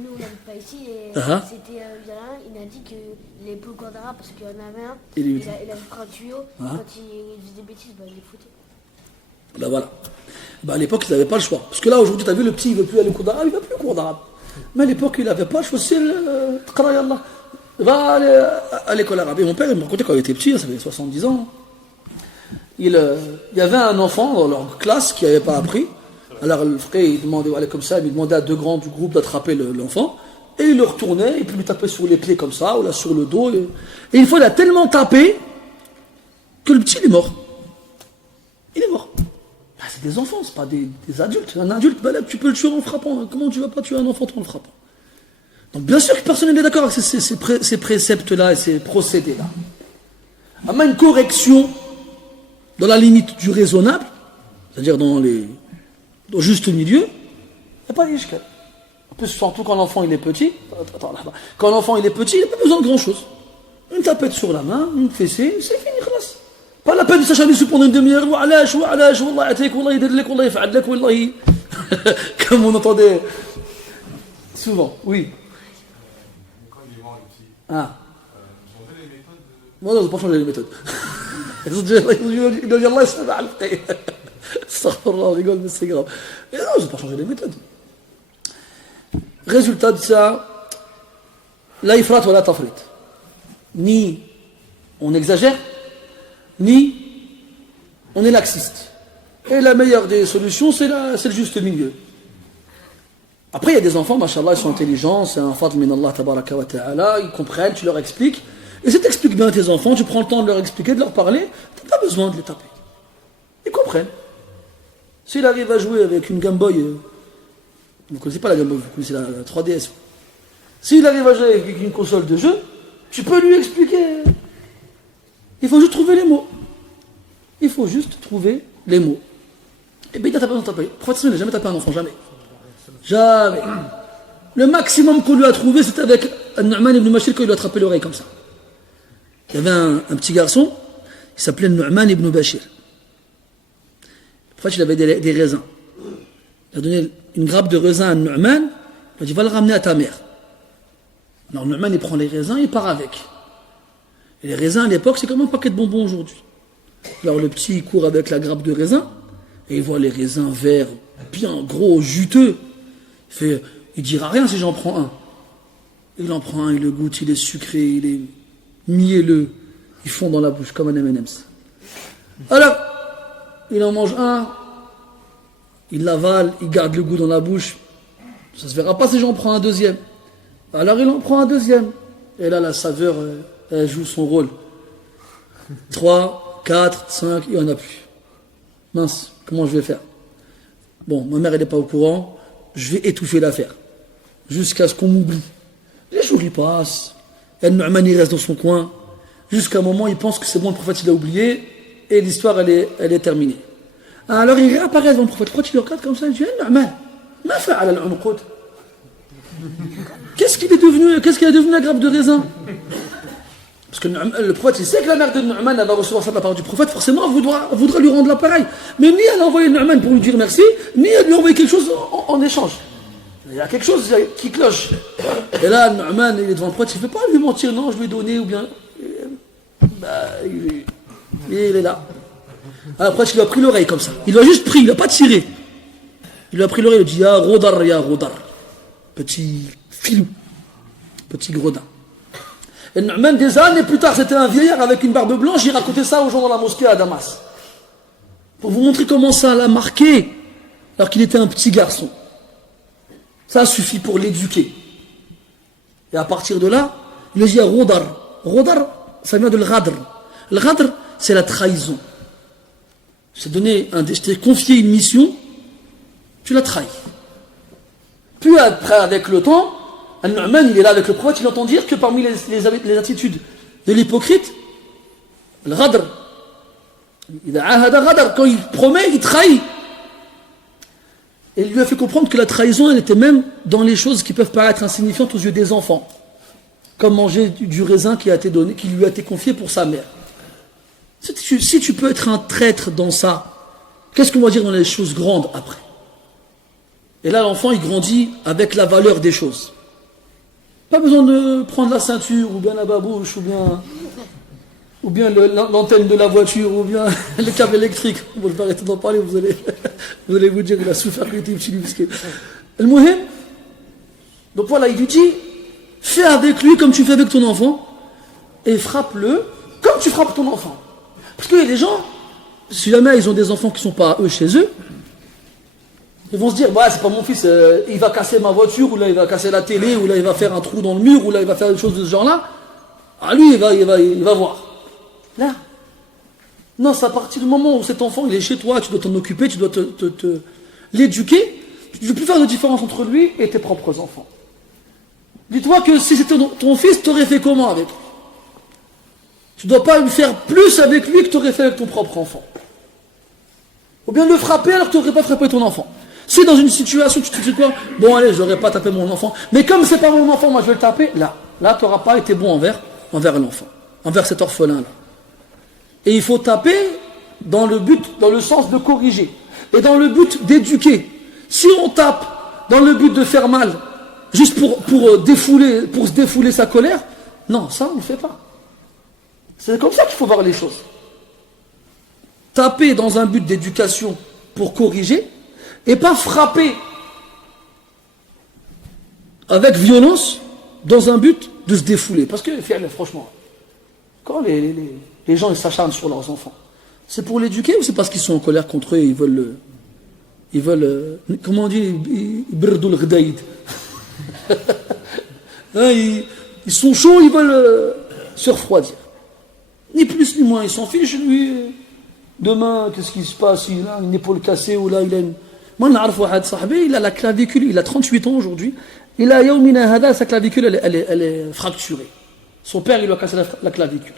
nous on n'habite pas ici et c'était il a dit que les poules d'arabe parce qu'il y en avait un, il a pris un tuyau, quand il faisait des bêtises, il les foutait. Ben voilà. Ben à l'époque ils n'avaient pas le choix. Parce que là aujourd'hui tu as vu le petit il veut plus aller au cours d'arabe, il va plus au cours d'arabe. Mais à l'époque il n'avait pas le choix, c'est le Tqra yallah. Va aller à l'école arabe. Et mon père il me racontait quand il était petit, ça fait 70 ans. Il y avait un enfant dans leur classe qui n'avait pas appris. Alors le frère il demandait comme ça, il demandait à deux grands du groupe d'attraper l'enfant. Et il le retournait, et puis lui tapait sur les pieds comme ça, ou là sur le dos. Et une fois il a tellement tapé que le petit il est mort. Il est mort. Ah, c'est des enfants, c'est pas des adultes. Un adulte, ben là, tu peux le tuer en frappant. Comment tu vas pas tuer un enfant en le frappant? Donc bien sûr que personne n'est d'accord avec ces préceptes-là et ces procédés-là. À une correction dans la limite du raisonnable, c'est-à-dire dans le juste milieu, il n'y a pas d'ishkal. En plus, surtout quand l'enfant il est petit, quand l'enfant il est petit, il n'a pas besoin de grand-chose. Une tapette sur la main, une fessée, c'est fini, khalas. Pas la peine de s'acharner dessus pendant une demi-heure, wallah yatik, wallah ydirlek, wallah yaf'adlek, wallah comme on entendait souvent, oui. Quand il est mort, le petit, Ah. changer les méthodes Moi, non, je ne pas changer les méthodes. Ils ont dit Allah, ça va, astaghfirullah, on rigole, mais c'est grave. Et non, je ne vais pas changer les méthodes. Résultat de ça, la ifrat ou la tafrit. Ni on exagère, ni on est laxiste. Et la meilleure des solutions, c'est le juste milieu. Après, il y a des enfants, machallah, ils sont intelligents, c'est un fadl min Allah tabaraka wa ta'ala, ils comprennent, tu leur expliques. Et si tu expliques bien à tes enfants, tu prends le temps de leur expliquer, de leur parler, tu n'as pas besoin de les taper. Ils comprennent. S'il arrive à jouer avec une Game Boy, vous ne connaissez pas la Game Boy, vous connaissez la 3DS. S'il arrive à jouer avec une console de jeu, tu peux lui expliquer. Il faut juste trouver les mots. Il faut juste trouver les mots. Et bien, il n'a pas besoin de taper. Le prophète il n'a jamais tapé un enfant, jamais. Jamais. Le maximum qu'on lui a trouvé, c'était avec Nu'man ibn Bashir quand il lui a attrapé l'oreille comme ça. Il y avait un petit garçon, il s'appelait Nu'man ibn Bashir. Le prophète il avait des raisins. Il a donné une grappe de raisins à Nu'man, il a dit va le ramener à ta mère. Alors Nu'man il prend les raisins, il part avec. Et les raisins à l'époque, c'est comme un paquet de bonbons aujourd'hui. Alors le petit il court avec la grappe de raisins, et il voit les raisins verts, bien gros, juteux. Il dira rien si j'en prends un. Il en prend un, il le goûte, il est sucré, il est mielleux. Il fond dans la bouche comme un M&M's. Alors, il en mange un, il l'avale, il garde le goût dans la bouche. Ça se verra pas si j'en prends un deuxième. Alors il en prend un deuxième. Et là, la saveur, elle joue son rôle. 3, 4, 5, il n'y en a plus. Mince, comment je vais faire? Bon, ma mère, elle n'est pas au courant. Je vais étouffer l'affaire. Jusqu'à ce qu'on m'oublie. Les jours, ils passent. Et Nu'man, il reste dans son coin. Jusqu'à un moment, il pense que c'est bon, le prophète, il a oublié. Et l'histoire, elle est terminée. Alors, il réapparaît devant le prophète. Pourquoi tu le regardes comme ça? Il dit, Nu'man, ma fa'ala al-unqud. Qu'est-ce qu'il est devenu la grappe de raisin? Parce que le prophète, il sait que la mère de Nu'man va recevoir ça de la part du prophète, forcément, elle voudra lui rendre l'appareil. Mais ni elle a envoyé Nu'man pour lui dire merci, ni elle lui a envoyé quelque chose en échange. Il y a quelque chose qui cloche. Et là, Nu'man, il est devant le prophète, il ne fait pas lui mentir, non, je lui ai donné, ou bien. Il est là. Alors, le prophète, il lui a pris l'oreille comme ça. Il lui a juste pris, il n'a pas tiré. Il lui a pris l'oreille, il lui a dit, ya Rodar. Petit filou, petit gredin. Et Nu'man, des années plus tard, c'était un vieillard avec une barbe blanche, il racontait ça aux gens dans la mosquée à Damas. Pour vous montrer comment ça l'a marqué, alors qu'il était un petit garçon. Ça suffit pour l'éduquer. Et à partir de là, il a dit à Rodar. Rodar, ça vient de l'Ghadr. L'Ghadr, c'est la trahison. Je t'ai confié une mission, tu l'as trahi. Puis après, avec le temps, Nu'man, il est là avec le prophète, il entend dire que parmi les attitudes de l'hypocrite, le Ghadr, quand il promet, il trahit. Et il lui a fait comprendre que la trahison, elle était même dans les choses qui peuvent paraître insignifiantes aux yeux des enfants. Comme manger du raisin qui lui a été confié pour sa mère. Si tu peux être un traître dans ça, qu'est-ce qu'on va dire dans les choses grandes après? Et là, l'enfant, il grandit avec la valeur des choses. Pas besoin de prendre la ceinture, ou bien la babouche, ou bien l'antenne de la voiture, ou bien le câble électrique. Bon, je vais arrêter d'en parler, vous allez vous dire qu'il a souffert que petit biscuit. Le muhim. Donc voilà, il lui dit, fais avec lui comme tu fais avec ton enfant, et frappe-le comme tu frappes ton enfant. Parce qu'il y a des gens, si jamais ils ont des enfants qui ne sont pas eux chez eux, ils vont se dire, bah, c'est pas mon fils, il va casser ma voiture, ou là il va casser la télé, ou là il va faire un trou dans le mur, ou là il va faire des choses de ce genre-là. Ah, lui, il va voir. Là. Non, c'est à partir du moment où cet enfant il est chez toi, tu dois t'en occuper, tu dois te l'éduquer, tu ne peux plus faire de différence entre lui et tes propres enfants. Dis-toi que si c'était ton fils, tu aurais fait comment avec lui? Tu ne dois pas lui faire plus avec lui que tu aurais fait avec ton propre enfant. Ou bien le frapper alors que tu n'aurais pas frappé ton enfant. Si dans une situation tu te dis quoi, bon allez, je n'aurais pas tapé mon enfant, mais comme c'est pas mon enfant, moi je vais le taper, là tu n'auras pas été bon envers l'enfant, envers cet orphelin-là. Et il faut taper dans le sens de corriger, et dans le but d'éduquer. Si on tape dans le but de faire mal, juste pour se défouler sa colère, non, ça on ne le fait pas. C'est comme ça qu'il faut voir les choses. Taper dans un but d'éducation pour corriger, et pas frapper avec violence dans un but de se défouler. Parce que, franchement, quand les gens ils s'acharnent sur leurs enfants, c'est pour l'éduquer ou c'est parce qu'ils sont en colère contre eux et ils veulent comment on dit, birdul ghdaïd. Ils sont chauds, ils veulent se refroidir. Ni plus ni moins, ils s'en fichent, lui. Demain, qu'est-ce qui se passe? Il a une épaule cassée ou là, il a une... Moi, il a la clavicule, il a 38 ans aujourd'hui. Il a sa clavicule, elle est fracturée. Son père, il lui a cassé la clavicule.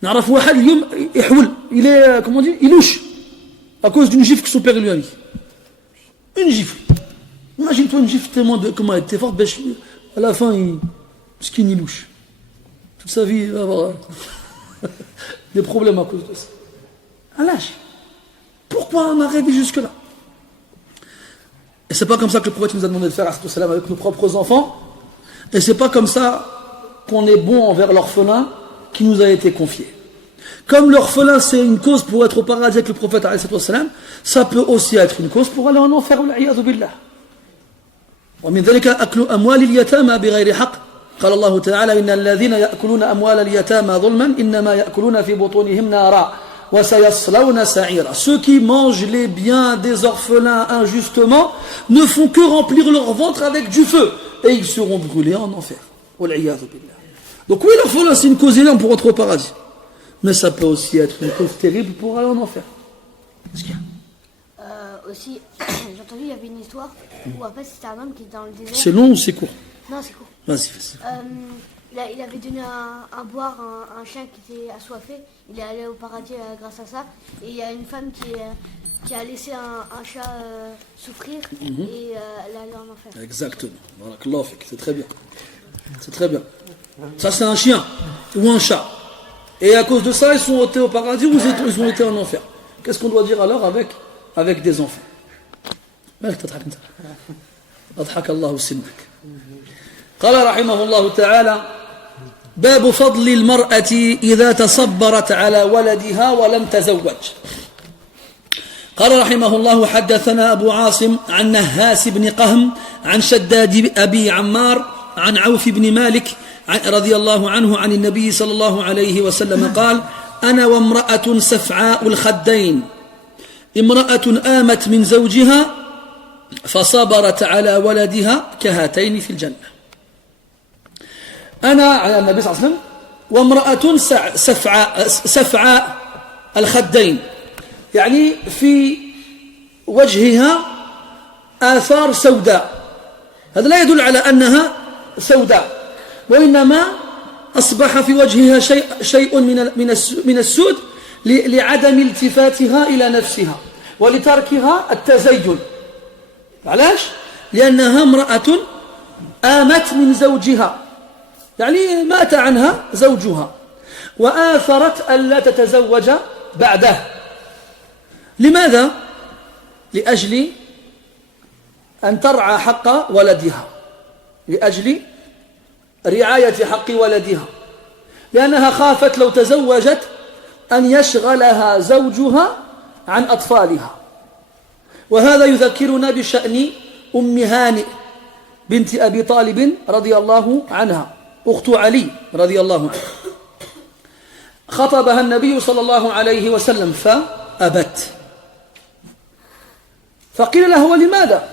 Il est, comment on dit, il louche. À cause d'une gifle que son père lui a mis. Une gifle. Imagine-toi une gifle tellement comment elle était forte, à la fin, il louche. Toute sa vie, il va avoir des problèmes à cause de ça. Un lâche. Pourquoi on a rêvé jusque-là? Et c'est pas comme ça que le prophète nous a demandé de faire avec nos propres enfants. Et c'est pas comme ça qu'on est bon envers l'orphelin qui nous a été confié. Comme l'orphelin c'est une cause pour être au paradis avec le prophète, ça peut aussi être une cause pour aller en enfer. ومن ذلك أكل أموال اليتامى بغير حق قال الله تعالى إن الذين يأكلون أموال اليتامى ظلما إنما يأكلون في بطونهم نارا وسيصلون سعيرا. Ceux qui mangent les biens des orphelins injustement ne font que remplir leur ventre avec du feu et ils seront brûlés en enfer. Donc oui, l'orphelin, c'est une cause énorme pour entrer au paradis. Mais ça peut aussi être une cause terrible pour aller en enfer. Qu'est-ce qu'il y a? Aussi, j'ai entendu, il y avait une histoire où en fait c'était un homme qui était dans le désert. C'est long ou c'est court? Non, c'est court. Vas-y. Il avait donné à boire un chien qui était assoiffé. Il est allé au paradis grâce à ça. Et il y a une femme qui a laissé un chat souffrir et elle est allée en enfer. Exactement. Voilà, c'est très bien. C'est très bien. Ça, c'est un chien ou un chat. Et à cause de ça, ils sont été au paradis ou ils ont été en enfer. Qu'est-ce qu'on doit dire alors avec des enfants? أضحك الله سنك. قال رحمه الله تعالى: باب فضل المرأة إذا تصبرت على ولدها ولم تزوج. قال رحمه الله: حدثنا أبو عاصم عن نهاس بن قهم عن شداد أبي عمار عن عوف بن مالك رضي الله عنه عن النبي صلى الله عليه وسلم قال: أنا وامرأة سفعاء الخدين، امرأة آمت من زوجها فصبرت على ولدها كهاتين في الجنة. أنا على النبي صلى الله عليه وسلم وامرأة سفعاء الخدين، يعني في وجهها آثار سوداء. هذا لا يدل على أنها سوداء، وإنما أصبح في وجهها شيء من السود لعدم التفاتها إلى نفسها ولتركها التزين. علاش؟ لأنها امرأة آمت من زوجها، يعني مات عنها زوجها وآثرت ألا تتزوج بعده. لماذا؟ لأجل أن ترعى حق ولدها، لأجل رعاية حق ولدها، لأنها خافت لو تزوجت أن يشغلها زوجها عن أطفالها. وهذا يذكرنا بشأن أم هانئ بنت أبي طالب رضي الله عنها، أخت علي رضي الله عنه. خطبها النبي صلى الله عليه وسلم فأبت، فقيل له: ولماذا؟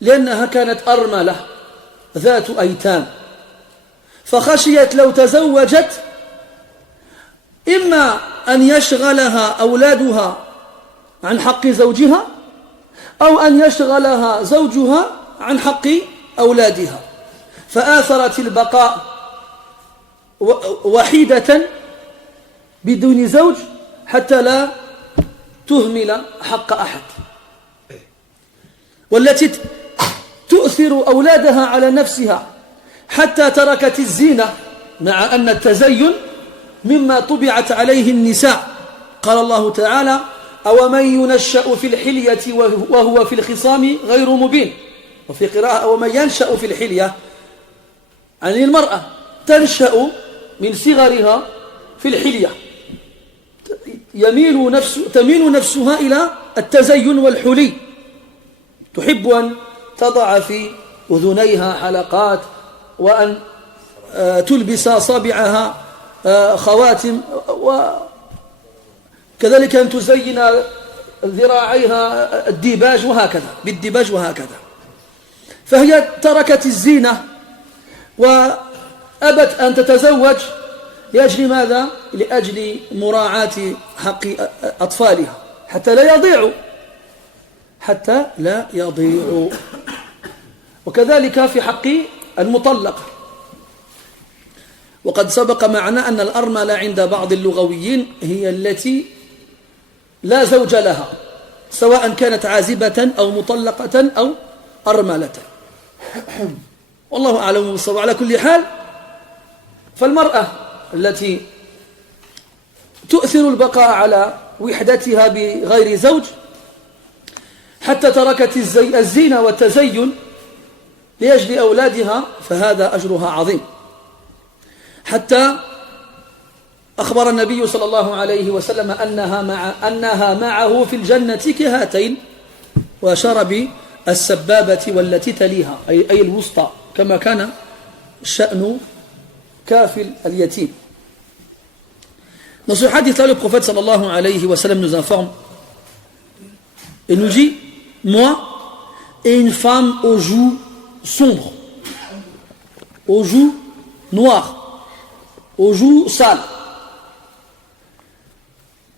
لأنها كانت أرملة ذات أيتام، فخشيت لو تزوجت إما أن يشغلها أولادها عن حق زوجها أو أن يشغلها زوجها عن حق أولادها، فآثرت البقاء وحيدة بدون زوج حتى لا تهمل حق أحد. والتي تؤثر أولادها على نفسها حتى تركت الزينة، مع أن التزين مما طبعت عليه النساء. قال الله تعالى: أومن ينشأ في الحلية وهو في الخصام غير مبين. وفي قراءة: أومن ينشأ في الحلية، يعني المرأة تنشأ من صغرها في الحلية، تميل نفسها إلى التزين والحلي، تحب أن تضع في أذنيها حلقات، وأن تلبس أصابعها خواتم، وكذلك أن تزين ذراعيها الديباج وهكذا. فهي تركت الزينة وأبت أن تتزوج لأجل ماذا؟ لأجل مراعاة حق أطفالها حتى لا يضيعوا. وكذلك في حق المطلقة. وقد سبق معنا أن الأرملة عند بعض اللغويين هي التي لا زوج لها، سواء كانت عازبة أو مطلقة أو أرملة. والله أعلم بالصواب. على كل حال، فالمرأة التي تؤثر البقاء على وحدتها بغير زوج حتى تركت الزينة والتزين لأجل أولادها، فهذا أجرها عظيم. حتى أخبر النبي صلى الله عليه وسلم أنها معه في الجنة كهاتين، وأشار بالسبابة والتي تليها أي الوسطى، كما كان شأن كافل اليتيم. Dans ce hadith-là, le prophète sallallahu alayhi wa sallam nous informe et nous dit: moi et une femme aux joues sombres. aux joues noires, aux joues sales.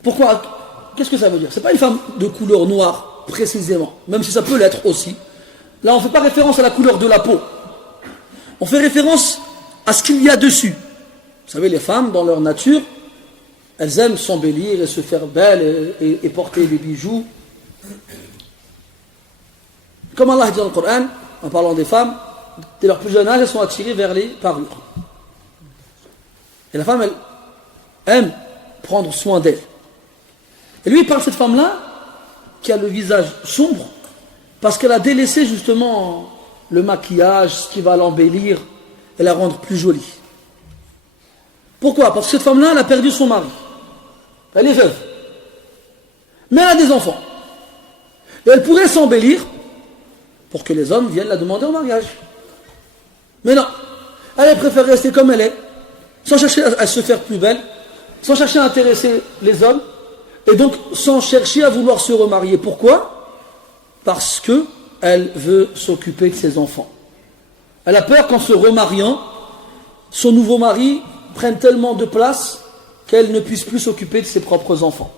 Pourquoi? Qu'est-ce que ça veut dire? C'est pas une femme de couleur noire précisément, même si ça peut l'être aussi. Là, on ne fait pas référence à la couleur de la peau. On fait référence à ce qu'il y a dessus. Vous savez, les femmes, dans leur nature, elles aiment s'embellir et se faire belles et porter des bijoux. Comme Allah dit dans le Coran, en parlant des femmes, dès leur plus jeune âge, elles sont attirées vers les parures. Et la femme, elle aime prendre soin d'elle. Et lui, il parle de cette femme-là, qui a le visage sombre, parce qu'elle a délaissé justement le maquillage, ce qui va l'embellir et la rendre plus jolie. Pourquoi? Parce que cette femme-là, elle a perdu son mari. Elle est veuve. Mais elle a des enfants. Et elle pourrait s'embellir pour que les hommes viennent la demander en mariage. Mais non. Elle préfère rester comme elle est, sans chercher à se faire plus belle, sans chercher à intéresser les hommes, et donc sans chercher à vouloir se remarier. Pourquoi? Parce que elle veut s'occuper de ses enfants. Elle a peur qu'en se remariant, son nouveau mari prenne tellement de place qu'elle ne puisse plus s'occuper de ses propres enfants.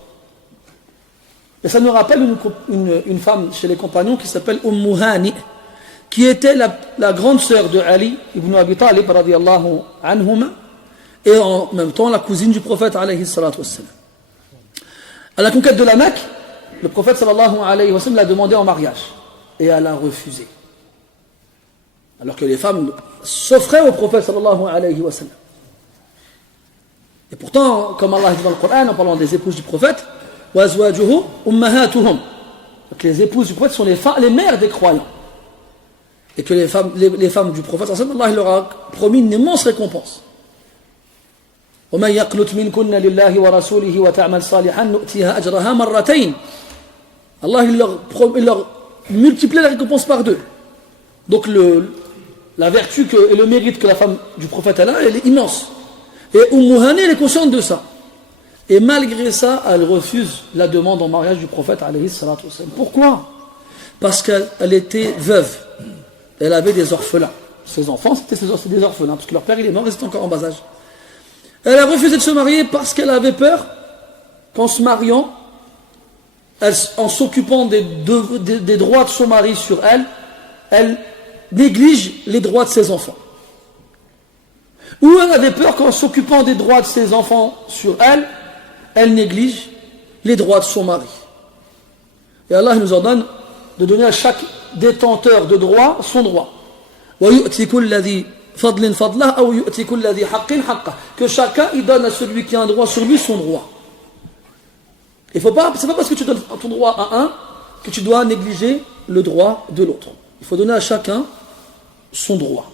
Et ça nous rappelle une femme chez les compagnons qui s'appelle Hani, qui était la grande sœur de Ali ibn Abi Talib radiyallahu anhuma, et en même temps la cousine du prophète alayhi salatu wassalam. À la conquête de la Mecque, le prophète sallallahu alayhi wa sallam l'a demandé en mariage et elle a refusé. Alors que les femmes s'offraient au prophète sallallahu alayhi wa sallam. Et pourtant, comme Allah dit dans le Coran en parlant des épouses du prophète, وَأَزْوَاجُهُ أُمَّهَاتُهُمْ. Donc les épouses du prophète sont les mères des croyants. Et que les femmes du prophète sallallahu alayhi wa sallam, Allah leur a promis une immense récompense. ومن يقنت منكن لله ورسوله وتعمل صالحا نؤتيها أجرها مرتين. Allah il leur multiplie la récompense par deux. Donc la vertu et le mérite que la femme du prophète a, elle est immense. Et Hani, elle est consciente de ça. Et malgré ça, elle refuse la demande en mariage du prophète alayhi salatu wassalam. Pourquoi? Parce qu'elle était veuve. Elle avait des orphelins. Ses enfants, c'était des orphelins, parce que leur père il est mort et c'était encore en bas âge. Elle a refusé de se marier parce qu'elle avait peur qu'en se mariant, en s'occupant des droits de son mari sur elle, elle néglige les droits de ses enfants. Ou elle avait peur qu'en s'occupant des droits de ses enfants sur elle, elle néglige les droits de son mari. Et Allah nous ordonne de donner à chaque détenteur de droit son droit. Que chacun il donne à celui qui a un droit sur lui son droit. C'est pas parce que tu donnes ton droit à un que tu dois négliger le droit de l'autre. Il faut donner à chacun son droit.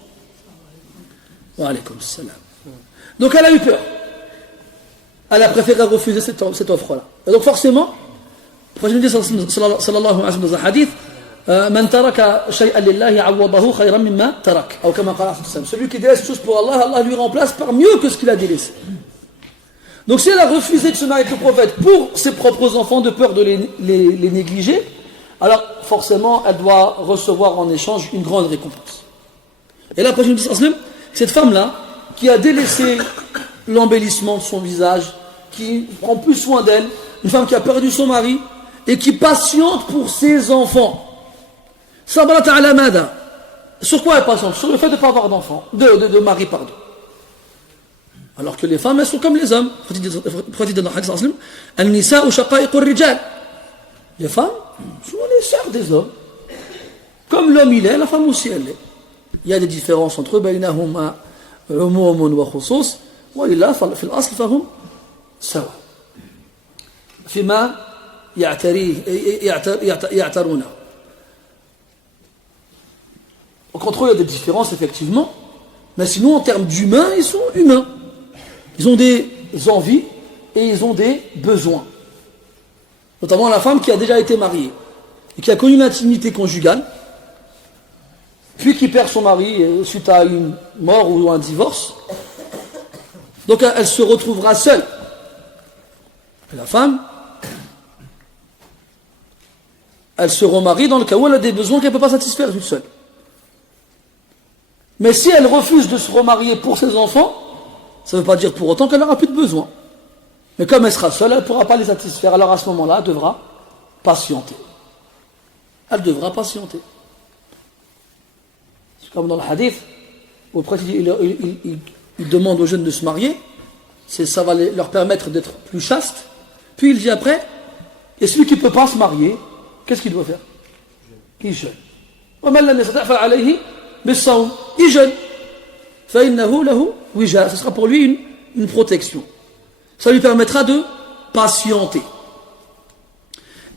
Wa alaykoum salam. Donc elle a eu peur. Elle a préféré refuser cette offre-là. Et donc forcément, le prophète dit sallallahu alayhi wa sallam dans un hadith, Man taraka shay'an lillahi awwadahu khayran mimma tarak. Ou comme celui qui délaisse chose pour Allah, Allah lui remplace par mieux que ce qu'il a délaissé. Donc si elle a refusé de se marier avec le prophète pour ses propres enfants de peur de les négliger, alors forcément elle doit recevoir en échange une grande récompense. Et là, après, cette femme-là, qui a délaissé l'embellissement de son visage, qui prend plus soin d'elle, une femme qui a perdu son mari, et qui patiente pour ses enfants. Sabrat ala mada. Sur quoi elle patiente? Sur le fait de ne pas avoir d'enfant, de mari, pardon. Alors que les femmes, elles sont comme les hommes. Les femmes sont les sœurs des hommes. Comme l'homme il est, la femme aussi elle est. Il y a des différences entre eux. بينهما عموم وخصوص وإلا في الأصل فهم سواء فيما يعترونه. Donc entre eux il y a des différences effectivement, mais sinon en termes d'humains ils sont humains. Ils ont des envies et ils ont des besoins. Notamment la femme qui a déjà été mariée et qui a connu l'intimité conjugale, puis qui perd son mari suite à une mort ou un divorce. Donc elle se retrouvera seule. Et la femme, elle se remarie dans le cas où elle a des besoins qu'elle ne peut pas satisfaire toute seule. Mais si elle refuse de se remarier pour ses enfants, ça ne veut pas dire pour autant qu'elle n'aura plus de besoin. Mais comme elle sera seule, elle ne pourra pas les satisfaire. Alors à ce moment-là, elle devra patienter. Elle devra patienter. C'est comme dans le hadith, où le prophète il demande aux jeunes de se marier, ça va leur permettre d'être plus chastes. Puis il dit après, et celui qui ne peut pas se marier, qu'est-ce qu'il doit faire? Il jeûne. Il jeûne. Ce sera pour lui une protection. Ça lui permettra de patienter.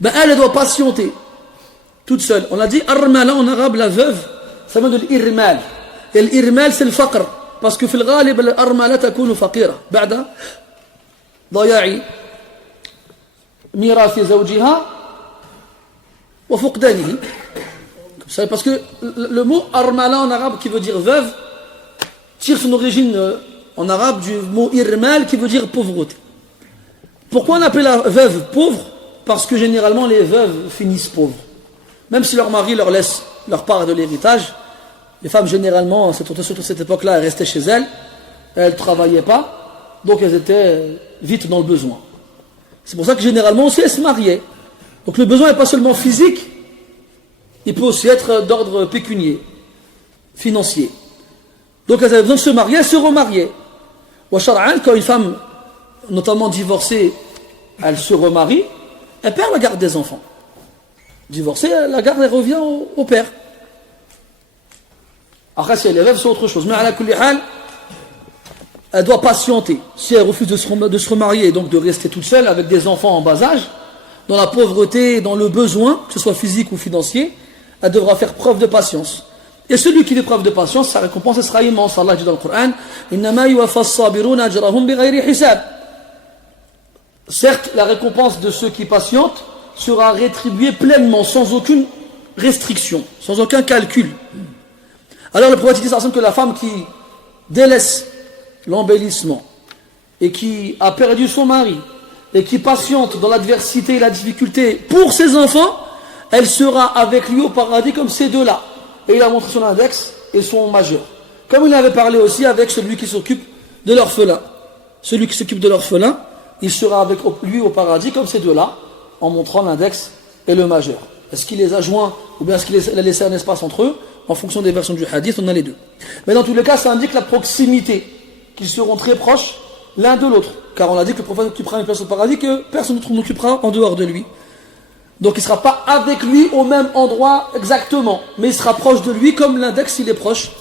Elle doit patienter toute seule. On a dit armala en arabe, la veuve, ça vient de l'irmal. Et l'irmal c'est le faqr. Parce que في الغالب الأرملة تكون فقيرة بعد ضياع ميراث زوجها وفقدانه. Parce que le mot armala en arabe qui veut dire veuve tire son origine en arabe du mot irmal qui veut dire pauvreté. Pourquoi on appelle la veuve pauvre? Parce que généralement les veuves finissent pauvres. Même si leur mari leur laisse leur part de l'héritage, les femmes généralement, surtout cette époque-là, elles restaient chez elles, elles ne travaillaient pas, donc elles étaient vite dans le besoin. C'est pour ça que généralement aussi elles se mariaient. Donc le besoin n'est pas seulement physique, il peut aussi être d'ordre pécunier, financier. Donc elles avaient besoin de se marier, elles se remariaient. Wa shar'an, quand une femme, notamment divorcée, elle se remarie, elle perd la garde des enfants. Divorcée, la garde elle revient au père. Après si elle est veuve, c'est autre chose. Mais à la kulli hal, elle doit patienter. Si elle refuse de se remarier et donc de rester toute seule avec des enfants en bas âge, dans la pauvreté, dans le besoin, que ce soit physique ou financier, elle devra faire preuve de patience. Et celui qui fait preuve de patience, sa récompense sera immense. Allah dit dans le Coran, Innama yuwaffa as-sabiruna ajrahum bighayri hisab. Certes, la récompense de ceux qui patientent sera rétribuée pleinement, sans aucune restriction, sans aucun calcul. Alors le prophète dit que la femme qui délaisse l'embellissement et qui a perdu son mari et qui patiente dans l'adversité et la difficulté pour ses enfants, elle sera avec lui au paradis comme ces deux-là. Et il a montré son index et son majeur. Comme il avait parlé aussi avec celui qui s'occupe de l'orphelin. Celui qui s'occupe de l'orphelin, il sera avec lui au paradis comme ces deux-là, en montrant l'index et le majeur. Est-ce qu'il les a joints ou bien est-ce qu'il a laissé un espace entre eux? En fonction des versions du hadith, on a les deux. Mais dans tous les cas, ça indique la proximité, qu'ils seront très proches l'un de l'autre. Car on a dit que le prophète occupera une place au paradis que personne d'autre n'occupera en dehors de lui. Donc il ne sera pas avec lui au même endroit exactement, mais il sera proche de lui comme l'index il est proche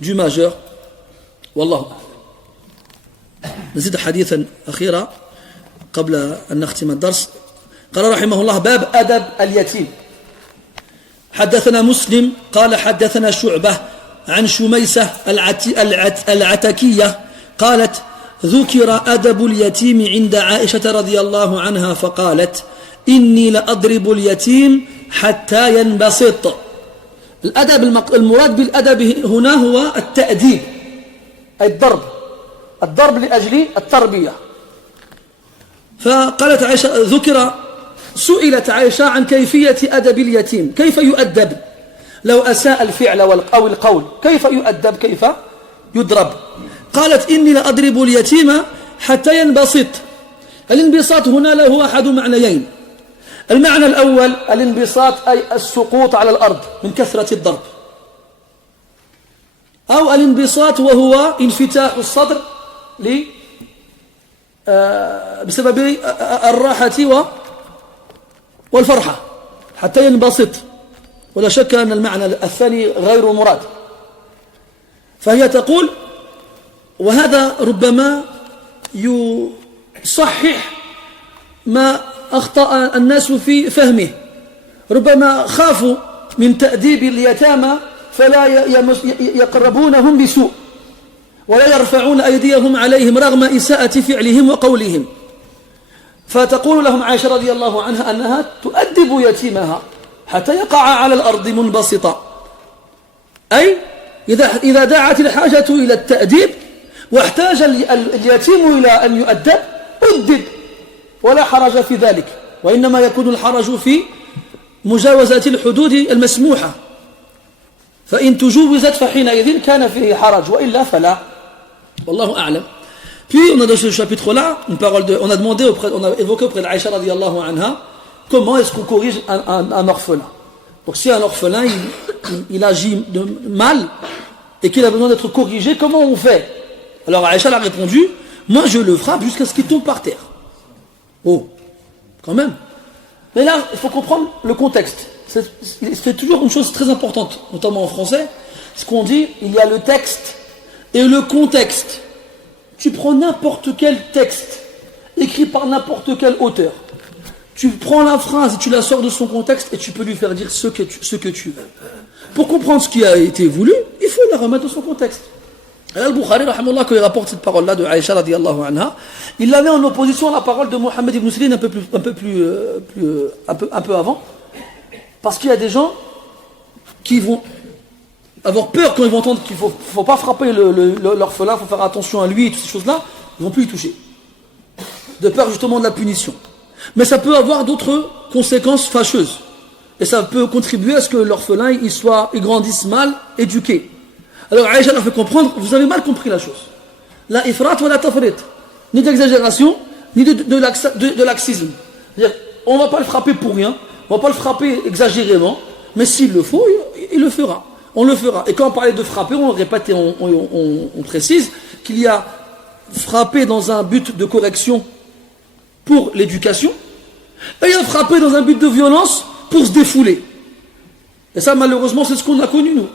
du majeur. Wallahu a'lam. نزيد حديثا أخيرا قبل أن نختم الدرس. قال رحمه الله باب أدب اليتيم. حدثنا مسلم قال حدثنا شعبة عن شميسة العتكية قالت ذكر أدب اليتيم عند عائشة رضي الله عنها فقالت إني لأضرب اليتيم حتى ينبسط. الأدب المراد بالأدب هنا هو التأديب أي الضرب لأجل التربية. فقالت عائشة سئلت عائشة عن كيفية أدب اليتيم كيف يؤدب لو أساء الفعل أو القول كيف يؤدب كيف يضرب. قالت إني لأضرب اليتيم حتى ينبسط. الانبساط هنا له أحد معنيين. المعنى الأول الانبساط أي السقوط على الأرض من كثرة الضرب أو الانبساط وهو انفتاح الصدر بسبب الراحة والفرحة حتى ينبسط. ولا شك أن المعنى الثاني غير مراد. فهي تقول وهذا ربما يصحح ما أخطأ الناس في فهمه. ربما خافوا من تأديب اليتامى فلا يقربونهم بسوء ولا يرفعون أيديهم عليهم رغم إساءة فعلهم وقولهم. فتقول لهم عائشة رضي الله عنها أنها تؤدب يتيمها حتى يقع على الأرض منبسطا. أي إذا دعت الحاجة إلى التأديب واحتاج اليتيم إلى أن يؤدب أدب ولا حرج في ذلك. وإنما يكون الحرج في مجاوزة الحدود المسموحة فإن تجوزت فحينئذ كان فيه حرج وإلا فلا والله أعلم. Puis on a dans ce chapitre-là une parole on a demandé on a évoqué auprès d'Aïcha radiyallahu anha comment est-ce qu'on corrige un orphelin. Donc si un orphelin il agit mal et qu'il a besoin d'être corrigé, comment on fait? Alors Aïcha a répondu, moi je le frappe jusqu'à ce qu'il tombe par terre. Oh, quand même. Mais là, il faut comprendre le contexte. C'est toujours une chose très importante, notamment en français, ce qu'on dit, il y a le texte et le contexte. Tu prends n'importe quel texte, écrit par n'importe quel auteur. Tu prends la phrase et tu la sors de son contexte et tu peux lui faire dire ce que tu veux. Pour comprendre ce qui a été voulu, il faut la remettre dans son contexte. Et là, Al-Bukhari, rahimahullah, quand il rapporte cette parole-là de Aïcha radiyallahu anha, il la met en opposition à la parole de Mohammed ibn Sirin un peu avant. Parce qu'il y a des gens qui vont avoir peur quand ils vont entendre qu'il ne faut pas frapper l'orphelin, il faut faire attention à lui et toutes ces choses-là, ils ne vont plus y toucher. De peur justement de la punition. Mais ça peut avoir d'autres conséquences fâcheuses. Et ça peut contribuer à ce que l'orphelin il grandisse mal éduqué. Alors Aïcha leur fait comprendre, vous avez mal compris la chose. La ifrat ou la tafrit. Ni d'exagération, ni de laxisme. C'est-à-dire, on ne va pas le frapper pour rien, on ne va pas le frapper exagérément, mais s'il le faut, il le fera. On le fera. Et quand on parlait de frapper, on répète et on précise qu'il y a frapper dans un but de correction pour l'éducation, et il y a frapper dans un but de violence pour se défouler. Et ça, malheureusement, c'est ce qu'on a connu, nous.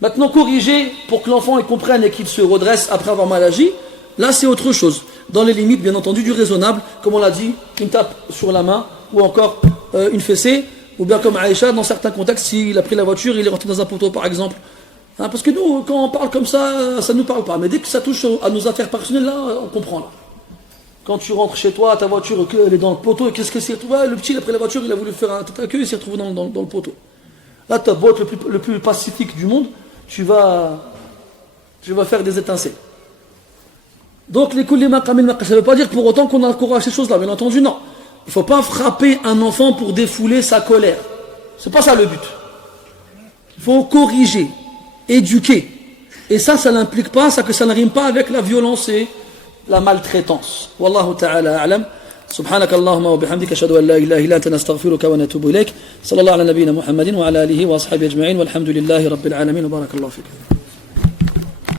Maintenant, corriger pour que l'enfant il comprenne et qu'il se redresse après avoir mal agi, là, c'est autre chose. Dans les limites, bien entendu, du raisonnable, comme on l'a dit, une tape sur la main, ou encore une fessée, ou bien comme Aïcha, dans certains contextes, s'il a pris la voiture, il est rentré dans un poteau, par exemple. Hein, parce que nous, quand on parle comme ça ne nous parle pas. Mais dès que ça touche à nos affaires personnelles, là, on comprend. Là. Quand tu rentres chez toi, ta voiture, elle est dans le poteau, et qu'est-ce que c'est? Le petit, il a pris la voiture, il a voulu faire un tête à queue, il s'est retrouvé dans le poteau. Là, tu as beau être le plus pacifique du monde, tu vas faire des étincelles. Donc, les kulli maqamil maqam, ça ne veut pas dire pour autant qu'on encourage ces choses-là, bien entendu, non. Il ne faut pas frapper un enfant pour défouler sa colère. C'est pas ça le but. Il faut corriger, éduquer. Et ça n'implique pas, ça ne rime pas avec la violence et la maltraitance. Wallahu ta'ala a'lam. سبحانك اللهم وبحمدك أشهد أن لا إله إلا أنت نستغفرك ونتوب إليك صلى الله على نبينا محمد وعلى آله وأصحابه أجمعين والحمد لله رب العالمين وبارك الله فيك.